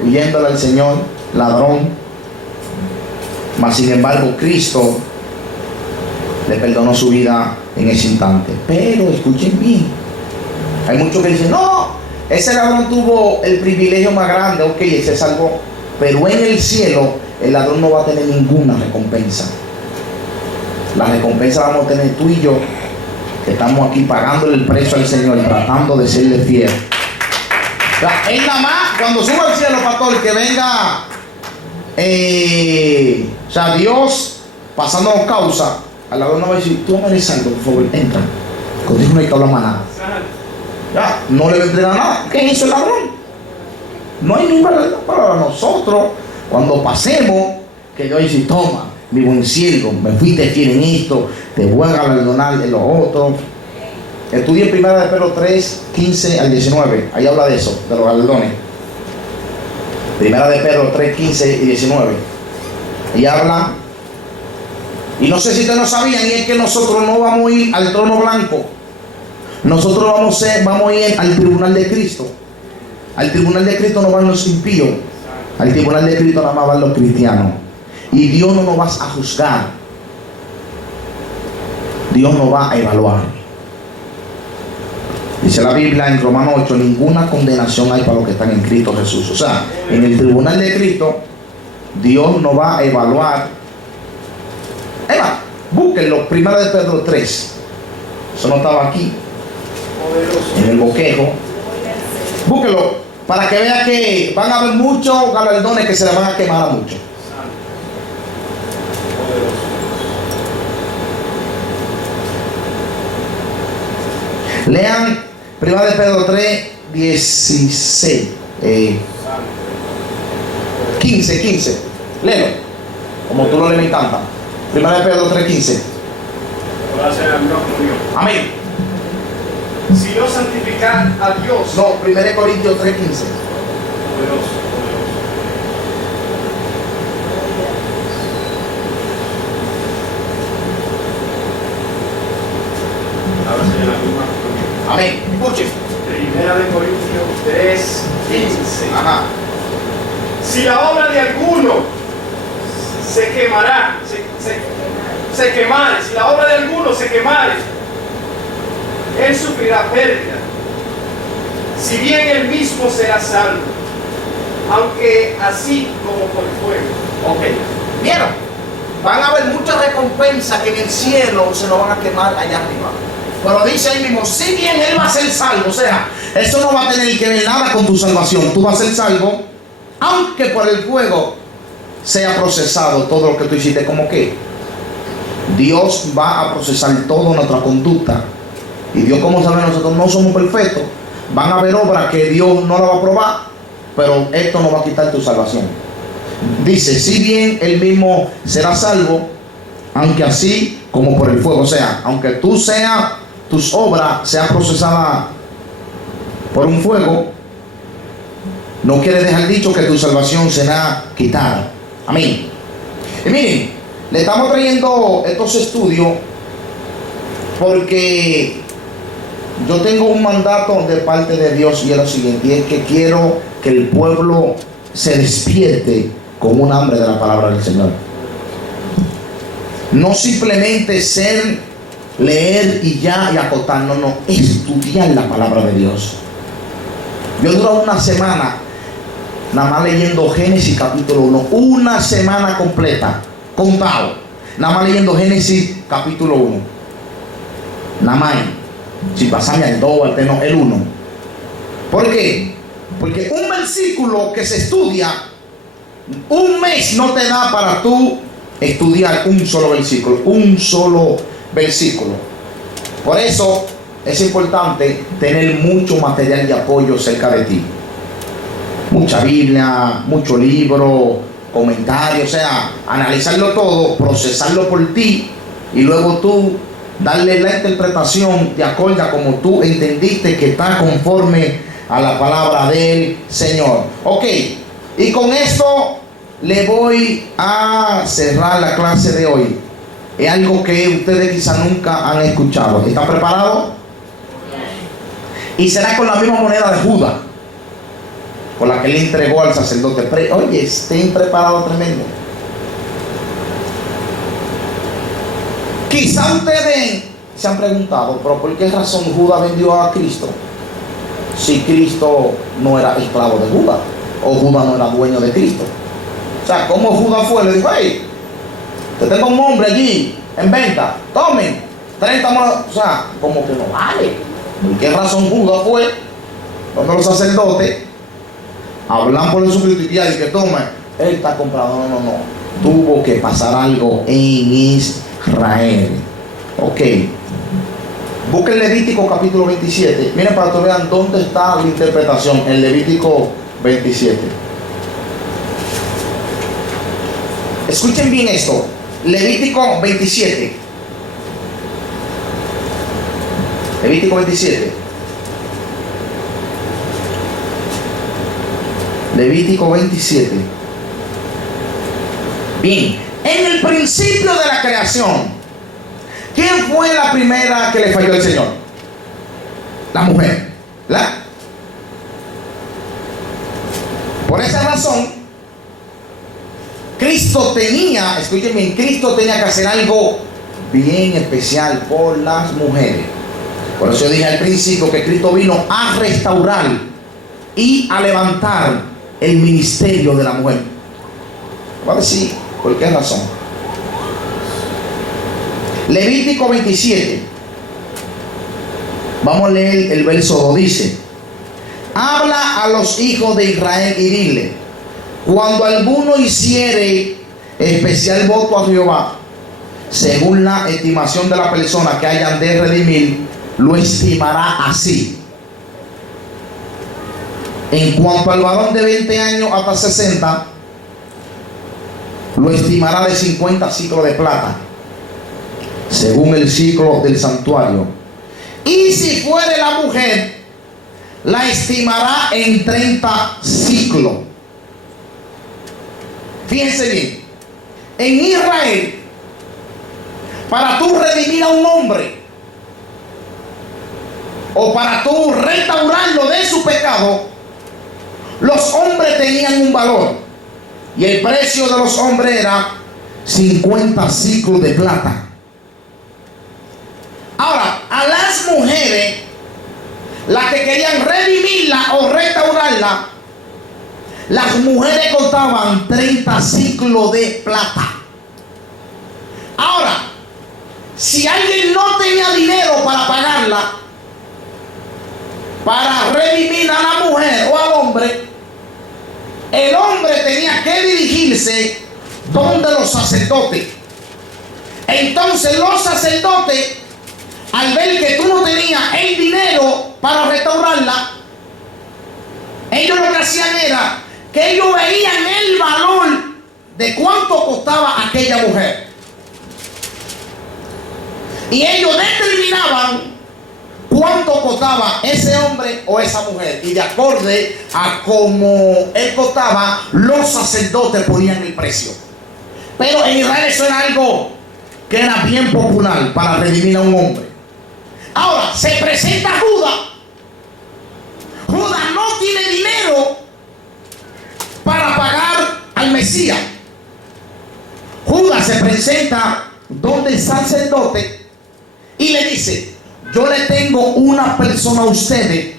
huyéndole al Señor, ladrón. Mas sin embargo, Cristo le perdonó su vida en ese instante. Pero escuchen bien, hay muchos que dicen, no, ese ladrón tuvo el privilegio más grande, ok, se salvó, pero en el cielo el ladrón no va a tener ninguna recompensa. La recompensa la vamos a tener tú y yo, que estamos aquí pagándole el precio al Señor, tratando de serle fiel. O sea, él nada más, cuando suba al cielo, pastor, que venga o sea, Dios pasándonos causa, al ladrón no va a decir, tú no eres santo, por favor, entra. Contigo no hay que hablar más nada. Ya, no le va a entregar nada. ¿Qué hizo el ladrón? No hay ninguna para nosotros. Cuando pasemos, que Dios dice, toma, mi buen siervo, me fuiste fiel en esto, te voy a galardonar en lo otro. Estudie en 1 Pedro 3, 15 al 19. Ahí habla de eso, de los galardones. 1 Pedro 3, 15 y 19. Ahí habla. Y no sé si ustedes lo sabían, y es que nosotros no vamos a ir al trono blanco. Nosotros vamos a ir al tribunal de Cristo. Al tribunal de Cristo no van los impíos. Al tribunal de Cristo nada más van los cristianos. Y Dios no nos va a juzgar. Dios nos va a evaluar. Dice la Biblia en Romanos 8, ninguna condenación hay para los que están en Cristo Jesús. O sea, en el tribunal de Cristo, Dios nos va a evaluar. Eva, búsquenlo, 1 Pedro 3. Eso no estaba aquí, en el bosquejo. Búsquenlo para que vea que van a haber muchos galardones que se le van a quemar a muchos. Lean 1 Pedro 3, 16. 15. Léelo. Como tú lo lees, me encanta. 1 Pedro 3, 15. Amén. Si no santificar a Dios. No, 1 Corintios 3, 15. Amén. Escuche. 1 Corintios 3, 15. Ajá. Si la obra de alguno se quemará, se quemare, si la obra de alguno se quemare, él sufrirá pérdida, si bien él mismo será salvo, aunque así como por fuego. Ok. ¿Vieron? Van a haber muchas recompensas que en el cielo se nos van a quemar allá arriba. Pero dice ahí mismo, si bien él va a ser salvo, o sea, eso no va a tener que ver nada con tu salvación. Tú vas a ser salvo, aunque por el fuego sea procesado todo lo que tú hiciste. Como que Dios va a procesar toda nuestra conducta. Y Dios, como sabe, nosotros no somos perfectos. Van a haber obras que Dios no la va a probar, pero esto no va a quitar tu salvación. Dice, si bien él mismo será salvo, aunque así como por el fuego. O sea, aunque tus obras sean procesadas por un fuego, no quiere dejar dicho que tu salvación será quitada. Amén. Y miren, Le estamos trayendo estos estudios porque yo tengo un mandato de parte de Dios y es lo siguiente, y es que quiero que el pueblo se despierte con un hambre de la palabra del Señor. No simplemente leer y ya y acotar, no, estudiar la palabra de Dios. Yo duré una semana nada más leyendo Génesis capítulo 1, una semana completa, contado, nada más leyendo Génesis capítulo 1, nada más, si pasarme al 2, al 3, no, el 1. ¿Por qué? Porque un versículo que se estudia, un mes no te da para tú estudiar un solo versículo. Por eso es importante tener mucho material de apoyo cerca de ti. Mucha Biblia, mucho libro, comentarios, o sea, analizarlo todo, procesarlo por ti y luego tú darle la interpretación de acuerdo a como tú entendiste que está conforme a la palabra del Señor. Ok, y con esto le voy a cerrar la clase de hoy. Es algo que ustedes quizá nunca han escuchado. ¿Están preparados? Y será con la misma moneda de Judas, con la que le entregó al sacerdote. Oye, estén preparados, tremendo. Quizá ustedes se han preguntado, pero ¿por qué razón Judas vendió a Cristo? Si Cristo no era esclavo de Judas, o Judas no era dueño de Cristo. O sea, ¿cómo Judas fue? Le dijo, hey, te tengo un hombre allí en venta, tomen 30 monedas. O sea, como que no vale. ¿Por qué razón Judas fue donde los sacerdotes hablan por Jesucristo y que toma, él está comprado? No. Tuvo que pasar algo en Israel. Ok. Busquen Levítico capítulo 27. Miren para que vean dónde está la interpretación en Levítico 27. Escuchen bien esto. Levítico 27. Levítico 27. Levítico 27. Bien. En el principio de la creación, ¿quién fue la primera que le falló al Señor? La mujer. ¿La? Por esa razón, Cristo tenía, escuchen bien, Cristo tenía que hacer algo bien especial por las mujeres. Por eso yo dije al principio que Cristo vino a restaurar y a levantar el ministerio de la mujer. Voy a decir por qué razón. Levítico 27. Vamos a leer el verso 2. Dice: habla a los hijos de Israel y dile: cuando alguno hiciere especial voto a Jehová, según la estimación de la persona que hayan de redimir, lo estimará así. En cuanto al varón de 20 años hasta 60, lo estimará de 50 ciclos de plata, según el ciclo del santuario. Y si fuere la mujer, la estimará en 30 ciclos. Fíjense bien, en Israel, para tú redimir a un hombre o para tú restaurarlo de su pecado, los hombres tenían un valor y el precio de los hombres era 50 ciclos de plata. Ahora, a las mujeres, las que querían redimirla o restaurarla, las mujeres costaban 30 ciclos de plata. Ahora, si alguien no tenía dinero para pagarla, para redimir a la mujer o al hombre, el hombre tenía que dirigirse donde los sacerdotes. Entonces los sacerdotes, al ver que tú no tenías el dinero para restaurarla, ellos lo que hacían era que ellos veían el valor de cuánto costaba aquella mujer y ellos determinaban cuánto costaba ese hombre o esa mujer, y de acuerdo a cómo él costaba, los sacerdotes ponían el precio. Pero en Israel eso era algo que era bien popular para redimir a un hombre. Ahora, se presenta Judas. Judas no tiene dinero para pagar al Mesías. Judas se presenta donde el sacerdote y le dice: yo le tengo una persona a ustedes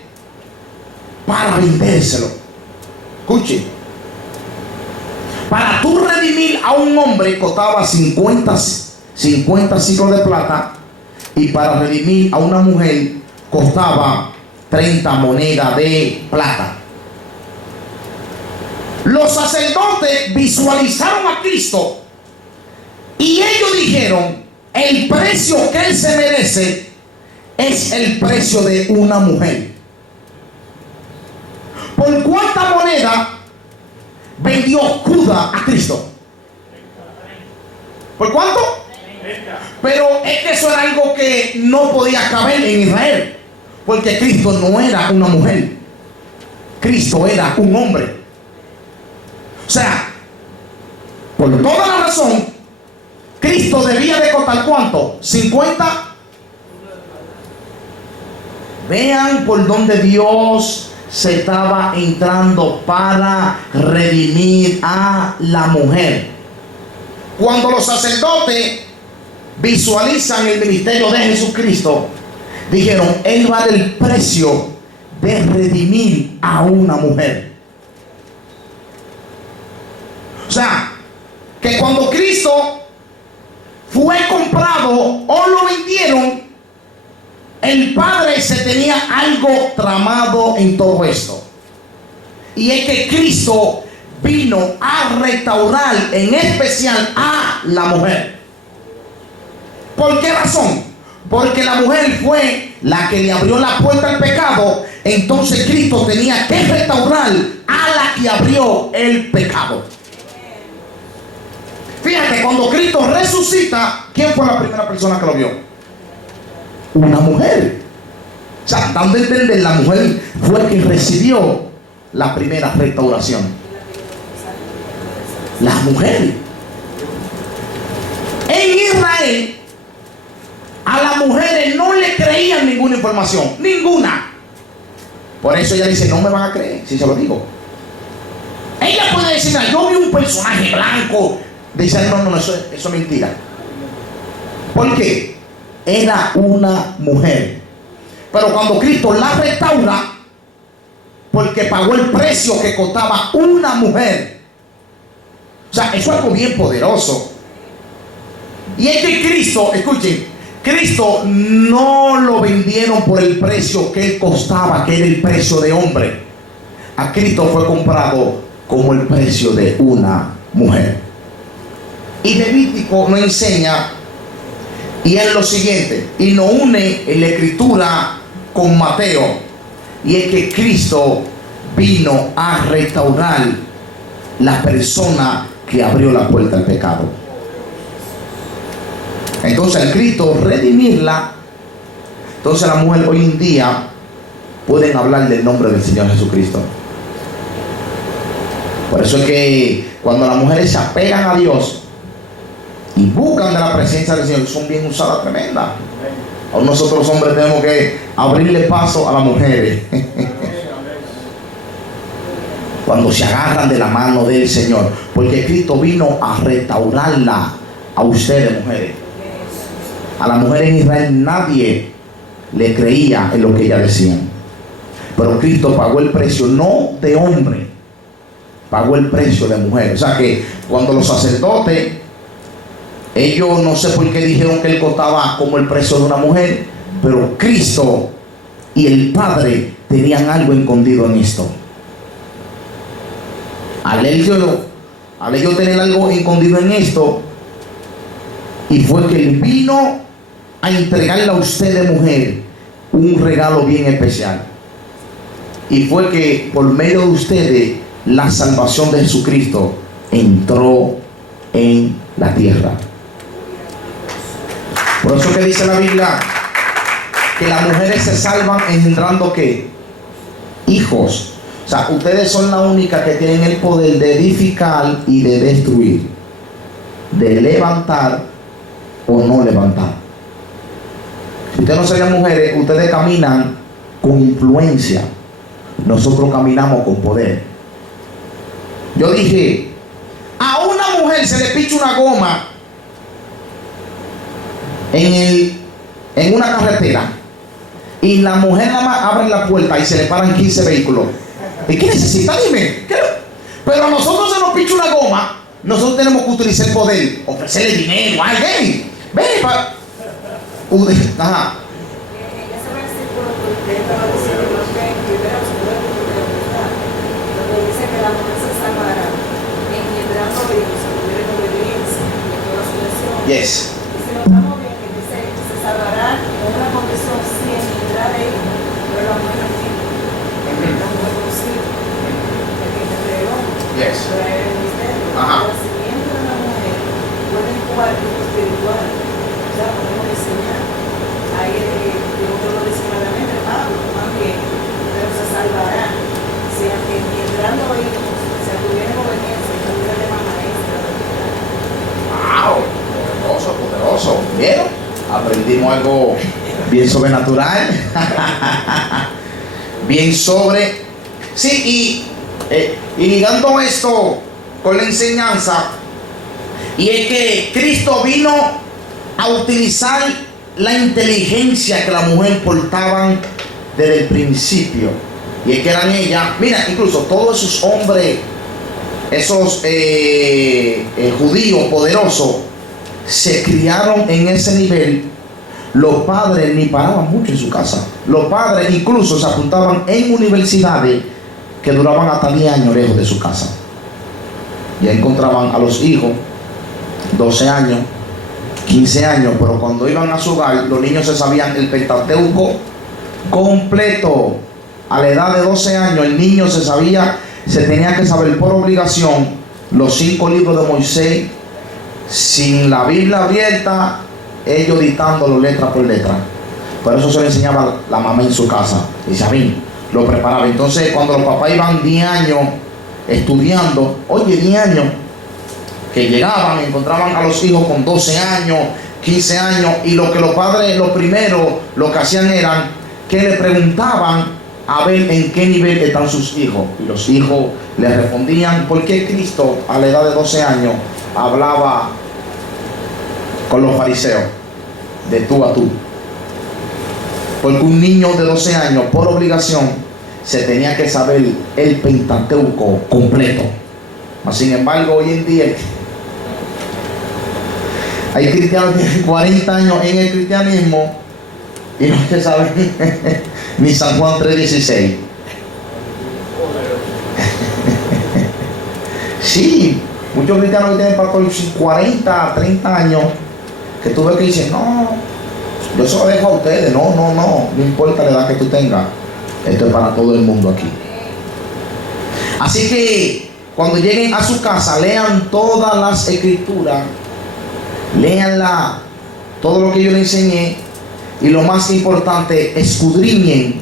para vendérselo. Escuche, para tú redimir a un hombre costaba 50 ciclos de plata, y para redimir a una mujer costaba 30 monedas de plata. Los sacerdotes visualizaron a Cristo y ellos dijeron: el precio que él se merece es el precio de una mujer. ¿Por cuánta moneda vendió Judas a Cristo? ¿Por cuánto? Pero es que eso era algo que no podía caber en Israel, porque Cristo no era una mujer, Cristo era un hombre. O sea, por toda la razón, Cristo debía de costar ¿cuánto? 50. Vean por donde Dios se estaba entrando para redimir a la mujer. Cuando los sacerdotes visualizan el ministerio de Jesucristo, dijeron: él vale el precio de redimir a una mujer. O sea, que cuando Cristo fue comprado o lo vendieron, el Padre se tenía algo tramado en todo esto. Y es que Cristo vino a restaurar en especial a la mujer. ¿Por qué razón? Porque la mujer fue la que le abrió la puerta al pecado. Entonces Cristo tenía que restaurar a la que abrió el pecado. Fíjate, cuando Cristo resucita, ¿quién fue la primera persona que lo vio? Una mujer. O sea, dando a entender, la mujer fue quien recibió la primera restauración. La mujer. En Israel, a las mujeres no le creían ninguna información, ninguna. Por eso ella dice: no me van a creer si se lo digo. Ella puede decir: yo vi un personaje blanco. Dice: no, eso es mentira. ¿Por qué? Era una mujer. Pero cuando Cristo la restaura, porque pagó el precio que costaba una mujer. O sea, eso es algo bien poderoso. Y es que Cristo, escuchen, Cristo no lo vendieron por el precio que él costaba, que era el precio de hombre. A Cristo fue comprado como el precio de una mujer. Y Levítico nos enseña, y es lo siguiente, y nos une en la escritura con Mateo, y es que Cristo vino a restaurar la persona que abrió la puerta al pecado. Entonces al Cristo redimirla, entonces la mujer hoy en día pueden hablar del nombre del Señor Jesucristo. Por eso es que cuando las mujeres se apegan a Dios y buscan de la presencia del Señor, son bien usadas, tremendas. Aún nosotros los hombres tenemos que abrirle paso a las mujeres cuando se agarran de la mano del Señor, porque Cristo vino a restaurarla a ustedes, mujeres. A las mujeres en Israel nadie le creía en lo que ellas decían, pero Cristo pagó el precio no de hombre, pagó el precio de mujer. O sea que cuando los sacerdotes, ellos no sé por qué dijeron que él costaba como el precio de una mujer, pero Cristo y el Padre tenían algo escondido en esto. Al ellos tener algo escondido en esto, y fue que él vino a entregarle a usted de mujer un regalo bien especial. Y fue que por medio de ustedes la salvación de Jesucristo entró en la tierra. Por eso que dice la Biblia que las mujeres se salvan engendrando ¿qué? Hijos. O sea, ustedes son la única que tienen el poder de edificar y de destruir. de levantar o no levantar. Si ustedes no serían mujeres, ustedes caminan con influencia. Nosotros caminamos con poder. Yo dije, a una mujer se le picha una goma en una carretera y la mujer nada más abre la puerta y se le paran 15 vehículos. ¿Y qué necesita? Dime. ¿Qué? Pero a nosotros se nos picha una goma, nosotros tenemos que utilizar el poder, ofrecerle dinero. Ay, ven, ajá. En ese versículo que usted estaba diciendo, creo que en Primera donde dice que la mujer se salvará engendrando hijos, si tuviera obediencia en toda su nación. Yes. Y si lo estamos bien, que dice que se salvará en una condición sin engendrar hijos, pero la mujer no tiene. La mujer consigue. El que engendra el hombre. Yes. Pero es el misterio. Ajá. El nacimiento de la mujer puede incubar el espiritual. Ya podemos enseñar. Ahí Dios lo dice claramente, Pablo, más bien, pero se salvará si engendrando hijos, se tuviera obediencia y tuviera de más maestra. ¡Wow! Poderoso, poderoso. ¿Vieron? Aprendimos algo bien sobrenatural. Bien sobre. Sí, y ligando esto con la enseñanza, y es que Cristo vino a utilizar la inteligencia que las mujeres portaban desde el principio. Y es que eran ellas, mira, incluso todos esos hombres, esos judíos poderosos, se criaron en ese nivel. Los padres ni paraban mucho en su casa. Los padres incluso se apuntaban en universidades que duraban hasta 10 años lejos de su casa. Ya encontraban a los hijos 12 años, 15 años, pero cuando iban a su hogar, los niños se sabían el Pentateuco completo. A la edad de 12 años, el niño se tenía que saber por obligación los 5 libros de Moisés, sin la Biblia abierta, ellos dictándolo letra por letra. Por eso se le enseñaba la mamá en su casa, y Sabín lo preparaba. Entonces, cuando los papás iban 10 años estudiando, 10 años, que llegaban, encontraban a los hijos con 12 años, 15 años, y lo que los padres, lo primero, lo que hacían eran que le preguntaban a ver en qué nivel están sus hijos, y los hijos le respondían. ¿Por qué Cristo a la edad de 12 años hablaba con los fariseos de tú a tú? Porque un niño de 12 años, por obligación, se tenía que saber el Pentateuco completo. Sin embargo, hoy en día hay cristianos que tienen 40 años en el cristianismo y no se saben ni San Juan 3:16. Sí, muchos cristianos que tienen pastor 40, 30 años, que tú ves que dicen, no, yo se lo dejo a ustedes. No importa la edad que tú tengas, esto es para todo el mundo aquí. Así que cuando lleguen a su casa, lean todas las escrituras, léanla, todo lo que yo les enseñé, y lo más importante, escudriñen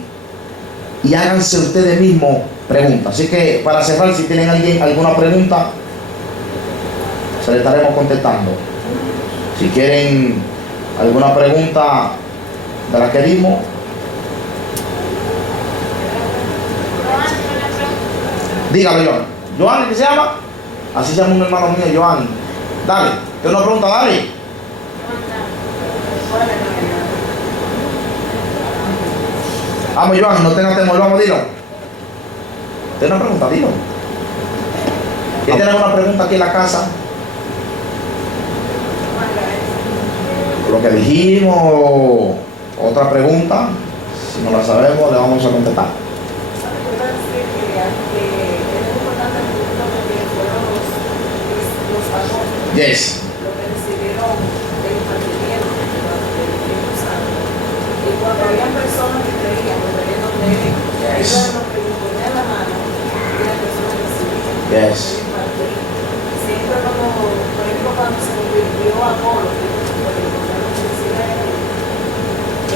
y háganse ustedes mismos preguntas. Así que para cerrar, si tienen alguna pregunta, se le estaremos contestando. Si quieren alguna pregunta de la que dimos. Dígalo, Joan. Joan, ¿qué se llama? Así se llama un hermano mío, Joan. Dale, ¿tiene una pregunta? Dale. Vamos, Joan, no tengas temor, vamos, dilo. ¿Tiene una pregunta? Dilo. ¿Quién tiene una pregunta aquí en la casa? Lo que dijimos, otra pregunta, si no la sabemos, le vamos a contestar. Yes. Lo que recibieron el mantenimiento del Espíritu Santo. Y cuando había personas que creían, lo veían donde ellos eran los que imponían la mano, y las personas que recibían. Yes. Siempre como, por ejemplo, cuando se convirtió a Apolo,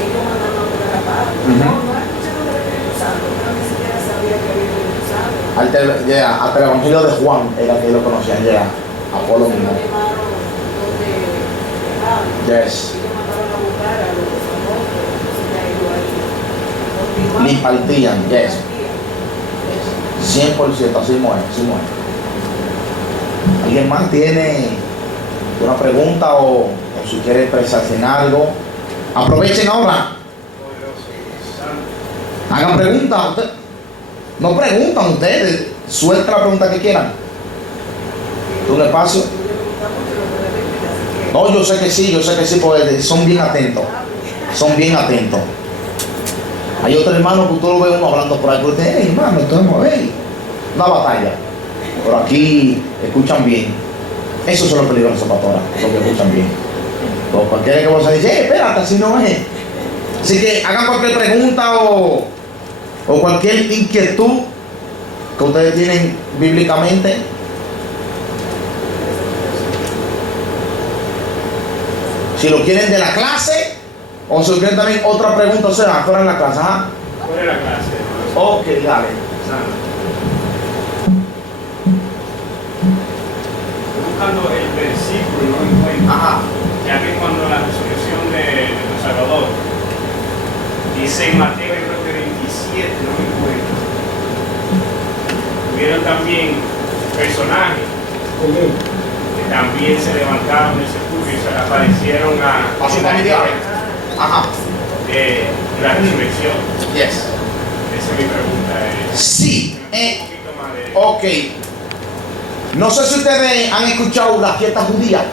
ellos mandaron a poner a Pablo. No escucharon del Espíritu Santo, pero ni siquiera sabía que había Espíritu Santo. Hasta el Evangelio de Juan era que lo conocían, Apolo mismo. Pablo. Yes. Ellos mandaron a buscar a los apóstoles, entonces ya ellos ahí continuaron. Ni partían, yes. Partían. 100%, así muere, así muere. ¿Alguien más tiene una pregunta o si quiere expresarse en algo? Aprovechen ahora. Hagan preguntas. No preguntan ustedes. Suelta la pregunta que quieran. Un espacio. No, yo sé que sí, porque son bien atentos. Son bien atentos. Hay otro hermano que usted lo ve uno hablando por ahí, pero usted, hey, hermano, una batalla. Pero aquí escuchan bien. Esos son los peligrosos, pastora, los que escuchan bien. Pero cualquiera que vos se dice, espérate, así no es. Así que hagan cualquier pregunta o cualquier inquietud que ustedes tienen bíblicamente. Si lo quieren de la clase o si lo quieren también otra pregunta, o sea, fuera de la clase. ¿Ah? Fuera de la clase. Ok, dale. Buscando el versículo, no encuentro. Ajá. Ya que cuando la resurrección de nuestro Salvador dice en Mateo, yo creo que 27, no me encuentro. Hubieron también personajes que también se levantaron del sepulcro y se aparecieron A su familia. Ajá. de la resurrección. Yes. Esa es mi pregunta. Sí. Un poquito más de... Ok. No sé si ustedes han escuchado la fiesta judía.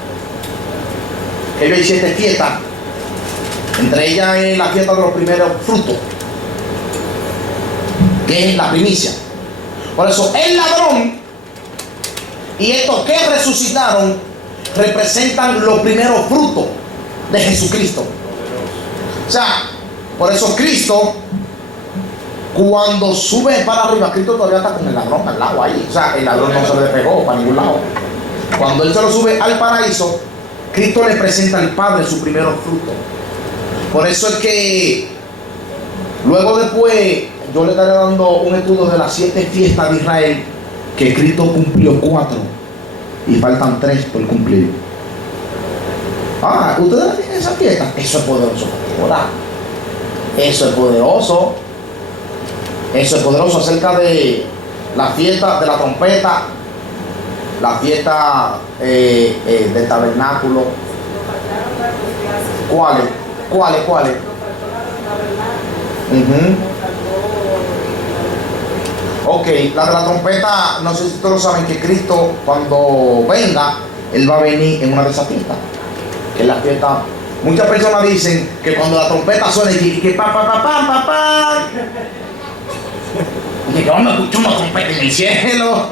Ellos hay 7 fiestas. Entre ellas es la fiesta de los primeros frutos, que es la primicia. Por eso el ladrón y estos que resucitaron representan los primeros frutos de Jesucristo. O sea, por eso Cristo, cuando sube para arriba, Cristo todavía está con el ladrón al lado ahí. O sea, el ladrón no se le pegó para ningún lado. Cuando él se lo sube al paraíso, Cristo le presenta al Padre su primeros frutos. Por eso es que luego después yo le estaré dando un estudio de las 7 fiestas de Israel, que Cristo cumplió 4 y faltan 3 por cumplir. Ah, ¿ustedes tienen esa fiesta? Eso es poderoso. ¿Verdad? Eso es poderoso. Eso es poderoso acerca de la fiesta de la trompeta, la fiesta del tabernáculo. ¿Cuáles? Ok, la de la trompeta, no sé si todos saben que Cristo cuando venga, Él va a venir en una de esas fiestas, que es la fiesta. Muchas personas dicen que cuando la trompeta suena y que pa, y que vamos a escuchar una trompeta en el cielo.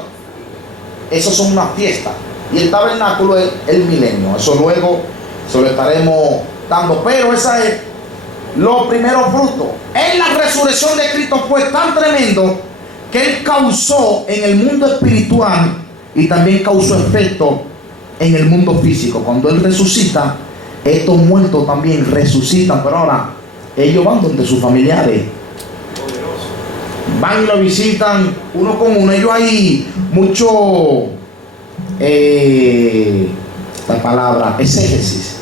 Eso son unas fiestas. Y el tabernáculo es el milenio. Eso luego se lo estaremos dando. Pero esa es los primeros frutos. En la resurrección de Cristo fue tan tremendo que Él causó en el mundo espiritual y también causó efecto en el mundo físico. Cuando Él resucita, estos muertos también resucitan. Pero ahora ellos van donde sus familiares. Van y lo visitan uno con uno. Ellos hay mucho la palabra exégesis,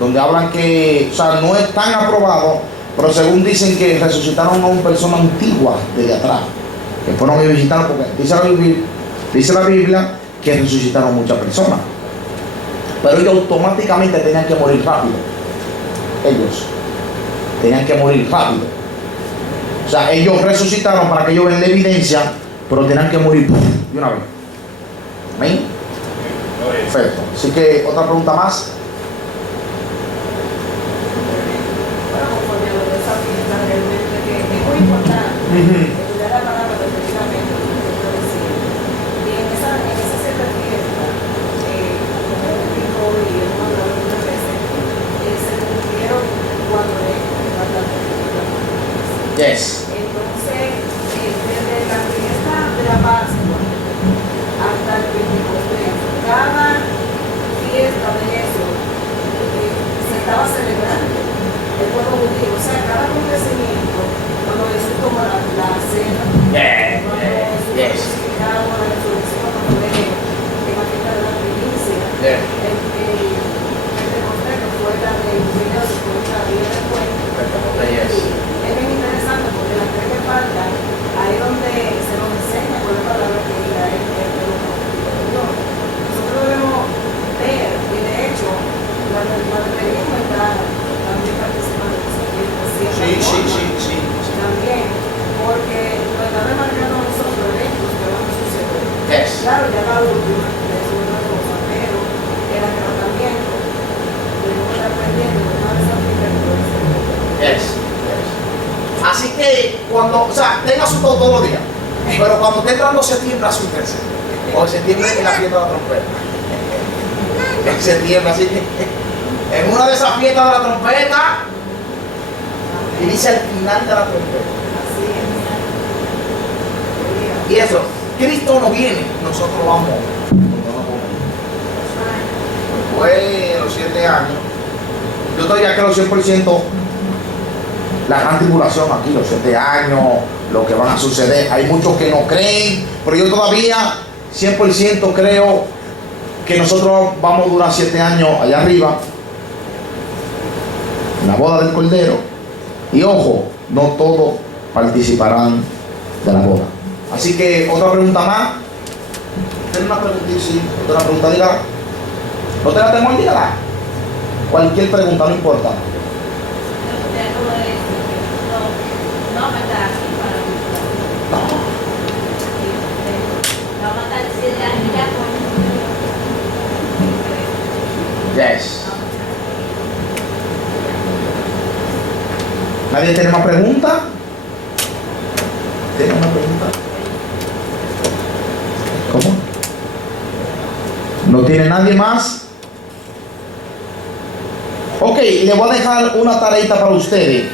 donde hablan que, o sea, no es tan aprobado, pero según dicen que resucitaron a una persona antigua desde atrás, que fueron a visitar, porque dice la Biblia que resucitaron muchas personas, pero ellos automáticamente tenían que morir rápido. Ellos tenían que morir rápido. O sea, ellos resucitaron para que ellos vean la evidencia, pero tenían que morir de una vez. ¿Amén? Perfecto. Así que, ¿otra pregunta más? Bueno, conforme a lo de esa fiesta, realmente que es muy importante estudiar la palabra definitivamente, lo que yo decía. Y en esa cierta fiesta, como dijo y hemos hablado algunas veces, se cumplieron 4 años bastante. Yes. Entonces, desde la fiesta de la Pascua hasta el Pentecostés, cada fiesta de eso se estaba celebrando el pueblo judío. O sea, cada acontecimiento, cuando Jesús tomó la cena, cuando Jesús crucificado, la resurrección, cuando ve en la fiesta de la primicia, el Pentecostés, que fue la cuando, o sea, tenga su todo todos los días, pero cuando esté entrando septiembre, asústense. O septiembre es la fiesta de la trompeta. En septiembre, así que en una de esas fiestas de la trompeta, y dice al final de la trompeta. Y eso, Cristo no viene, nosotros vamos. Después de los 7 años, yo todavía creo 100% la gran tribulación aquí, los 7 años, lo que van a suceder. Hay muchos que no creen, pero yo todavía 100% creo que nosotros vamos a durar 7 años allá arriba, en la boda del Cordero. Y ojo, no todos participarán de la boda. Así que otra pregunta más. ¿Tiene una pregunta? Sí, otra pregunta, dígala. No te la temor, dígala. Cualquier pregunta, no importa. Yes. ¿Nadie tiene más pregunta? ¿Tiene una pregunta? ¿Cómo? ¿No tiene nadie más? Ok, le voy a dejar una tareita para ustedes.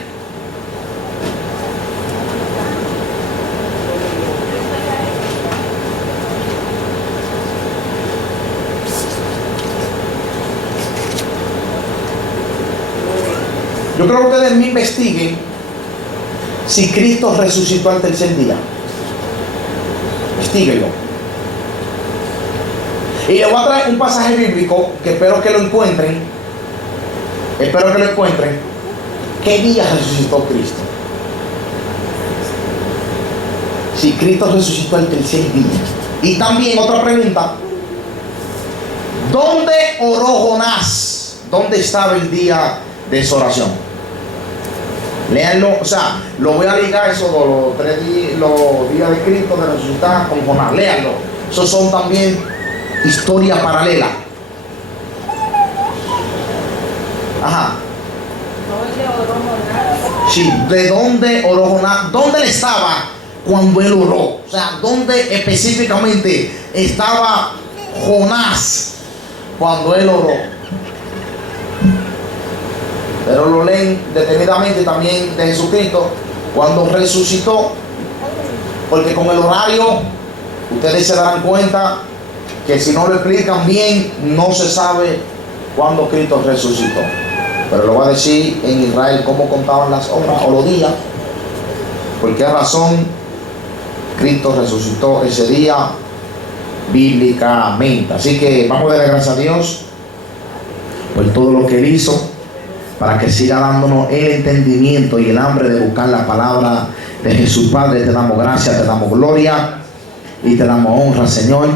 Yo creo que ustedes me investiguen si Cristo resucitó al tercer día. Investíguenlo. Y les voy a traer un pasaje bíblico que espero que lo encuentren. Espero que lo encuentren. ¿Qué día resucitó Cristo? Si Cristo resucitó al tercer día. Y también otra pregunta. ¿Dónde oró Jonás? ¿Dónde estaba el día de esa oración? Léanlo, o sea, lo voy a ligar esos dos, los días de Cristo de resucitar con Jonás. Léanlo. Esos son también historias paralelas. Ajá. Sí, ¿de dónde oró Jonás? ¿Dónde él estaba cuando él oró? O sea, ¿dónde específicamente estaba Jonás cuando él oró? Pero lo leen detenidamente también de Jesucristo cuando resucitó, porque con el horario ustedes se darán cuenta que si no lo explican bien no se sabe cuándo Cristo resucitó. Pero lo voy a decir en Israel cómo contaban las horas o los días, por qué razón Cristo resucitó ese día bíblicamente. Así que vamos a dar gracias a Dios por todo lo que él hizo, para que siga dándonos el entendimiento y el hambre de buscar la palabra de Jesús. Padre, te damos gracias, te damos gloria y te damos honra, Señor.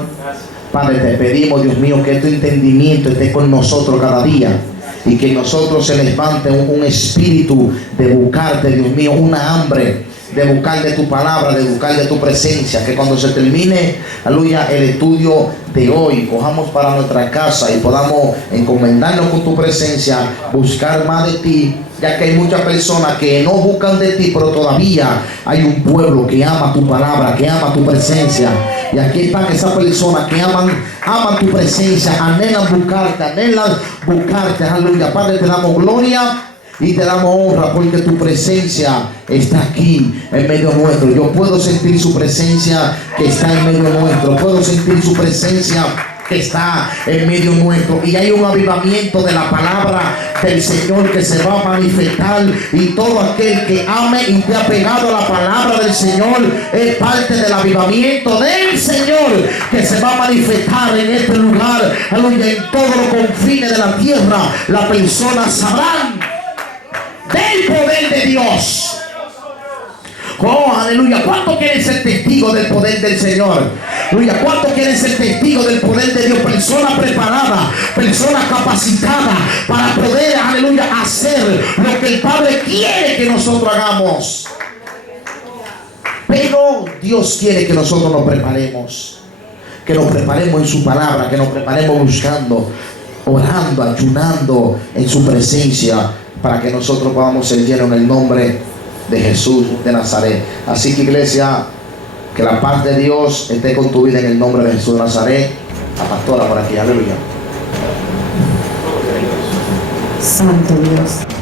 Padre, te pedimos, Dios mío, que tu entendimiento esté con nosotros cada día y que en nosotros se levante un espíritu de buscarte, Dios mío, una hambre de buscar de tu palabra, de buscar de tu presencia, que cuando se termine, aleluya, el estudio de hoy, cojamos para nuestra casa y podamos encomendarnos con tu presencia, buscar más de ti, ya que hay muchas personas que no buscan de ti, pero todavía hay un pueblo que ama tu palabra, que ama tu presencia. Y aquí están esas personas que aman tu presencia, anhelan buscarte, aleluya. Padre, te damos gloria y te damos honra porque tu presencia está aquí en medio nuestro. Yo puedo sentir su presencia que está en medio nuestro. Puedo sentir su presencia que está en medio nuestro. Y hay un avivamiento de la palabra del Señor que se va a manifestar. Y todo aquel que ame y te ha pegado a la palabra del Señor es parte del avivamiento del Señor que se va a manifestar en este lugar. Aleluya, en todos los confines de la tierra. Las personas sabrán del poder de Dios. Oh, aleluya. ¿Cuántos quieren ser testigos del poder del Señor? Aleluya. ¿Cuántos quieren ser testigos del poder de Dios? Personas preparadas, personas capacitadas para poder, aleluya, hacer lo que el Padre quiere que nosotros hagamos. Pero Dios quiere que nosotros nos preparemos, que nos preparemos en su palabra, que nos preparemos buscando, orando, ayunando en su presencia, para que nosotros podamos ser llenos en el nombre de Jesús de Nazaret. Así que, iglesia, que la paz de Dios esté con tu vida en el nombre de Jesús de Nazaret. La pastora por aquí, aleluya. Santo Dios.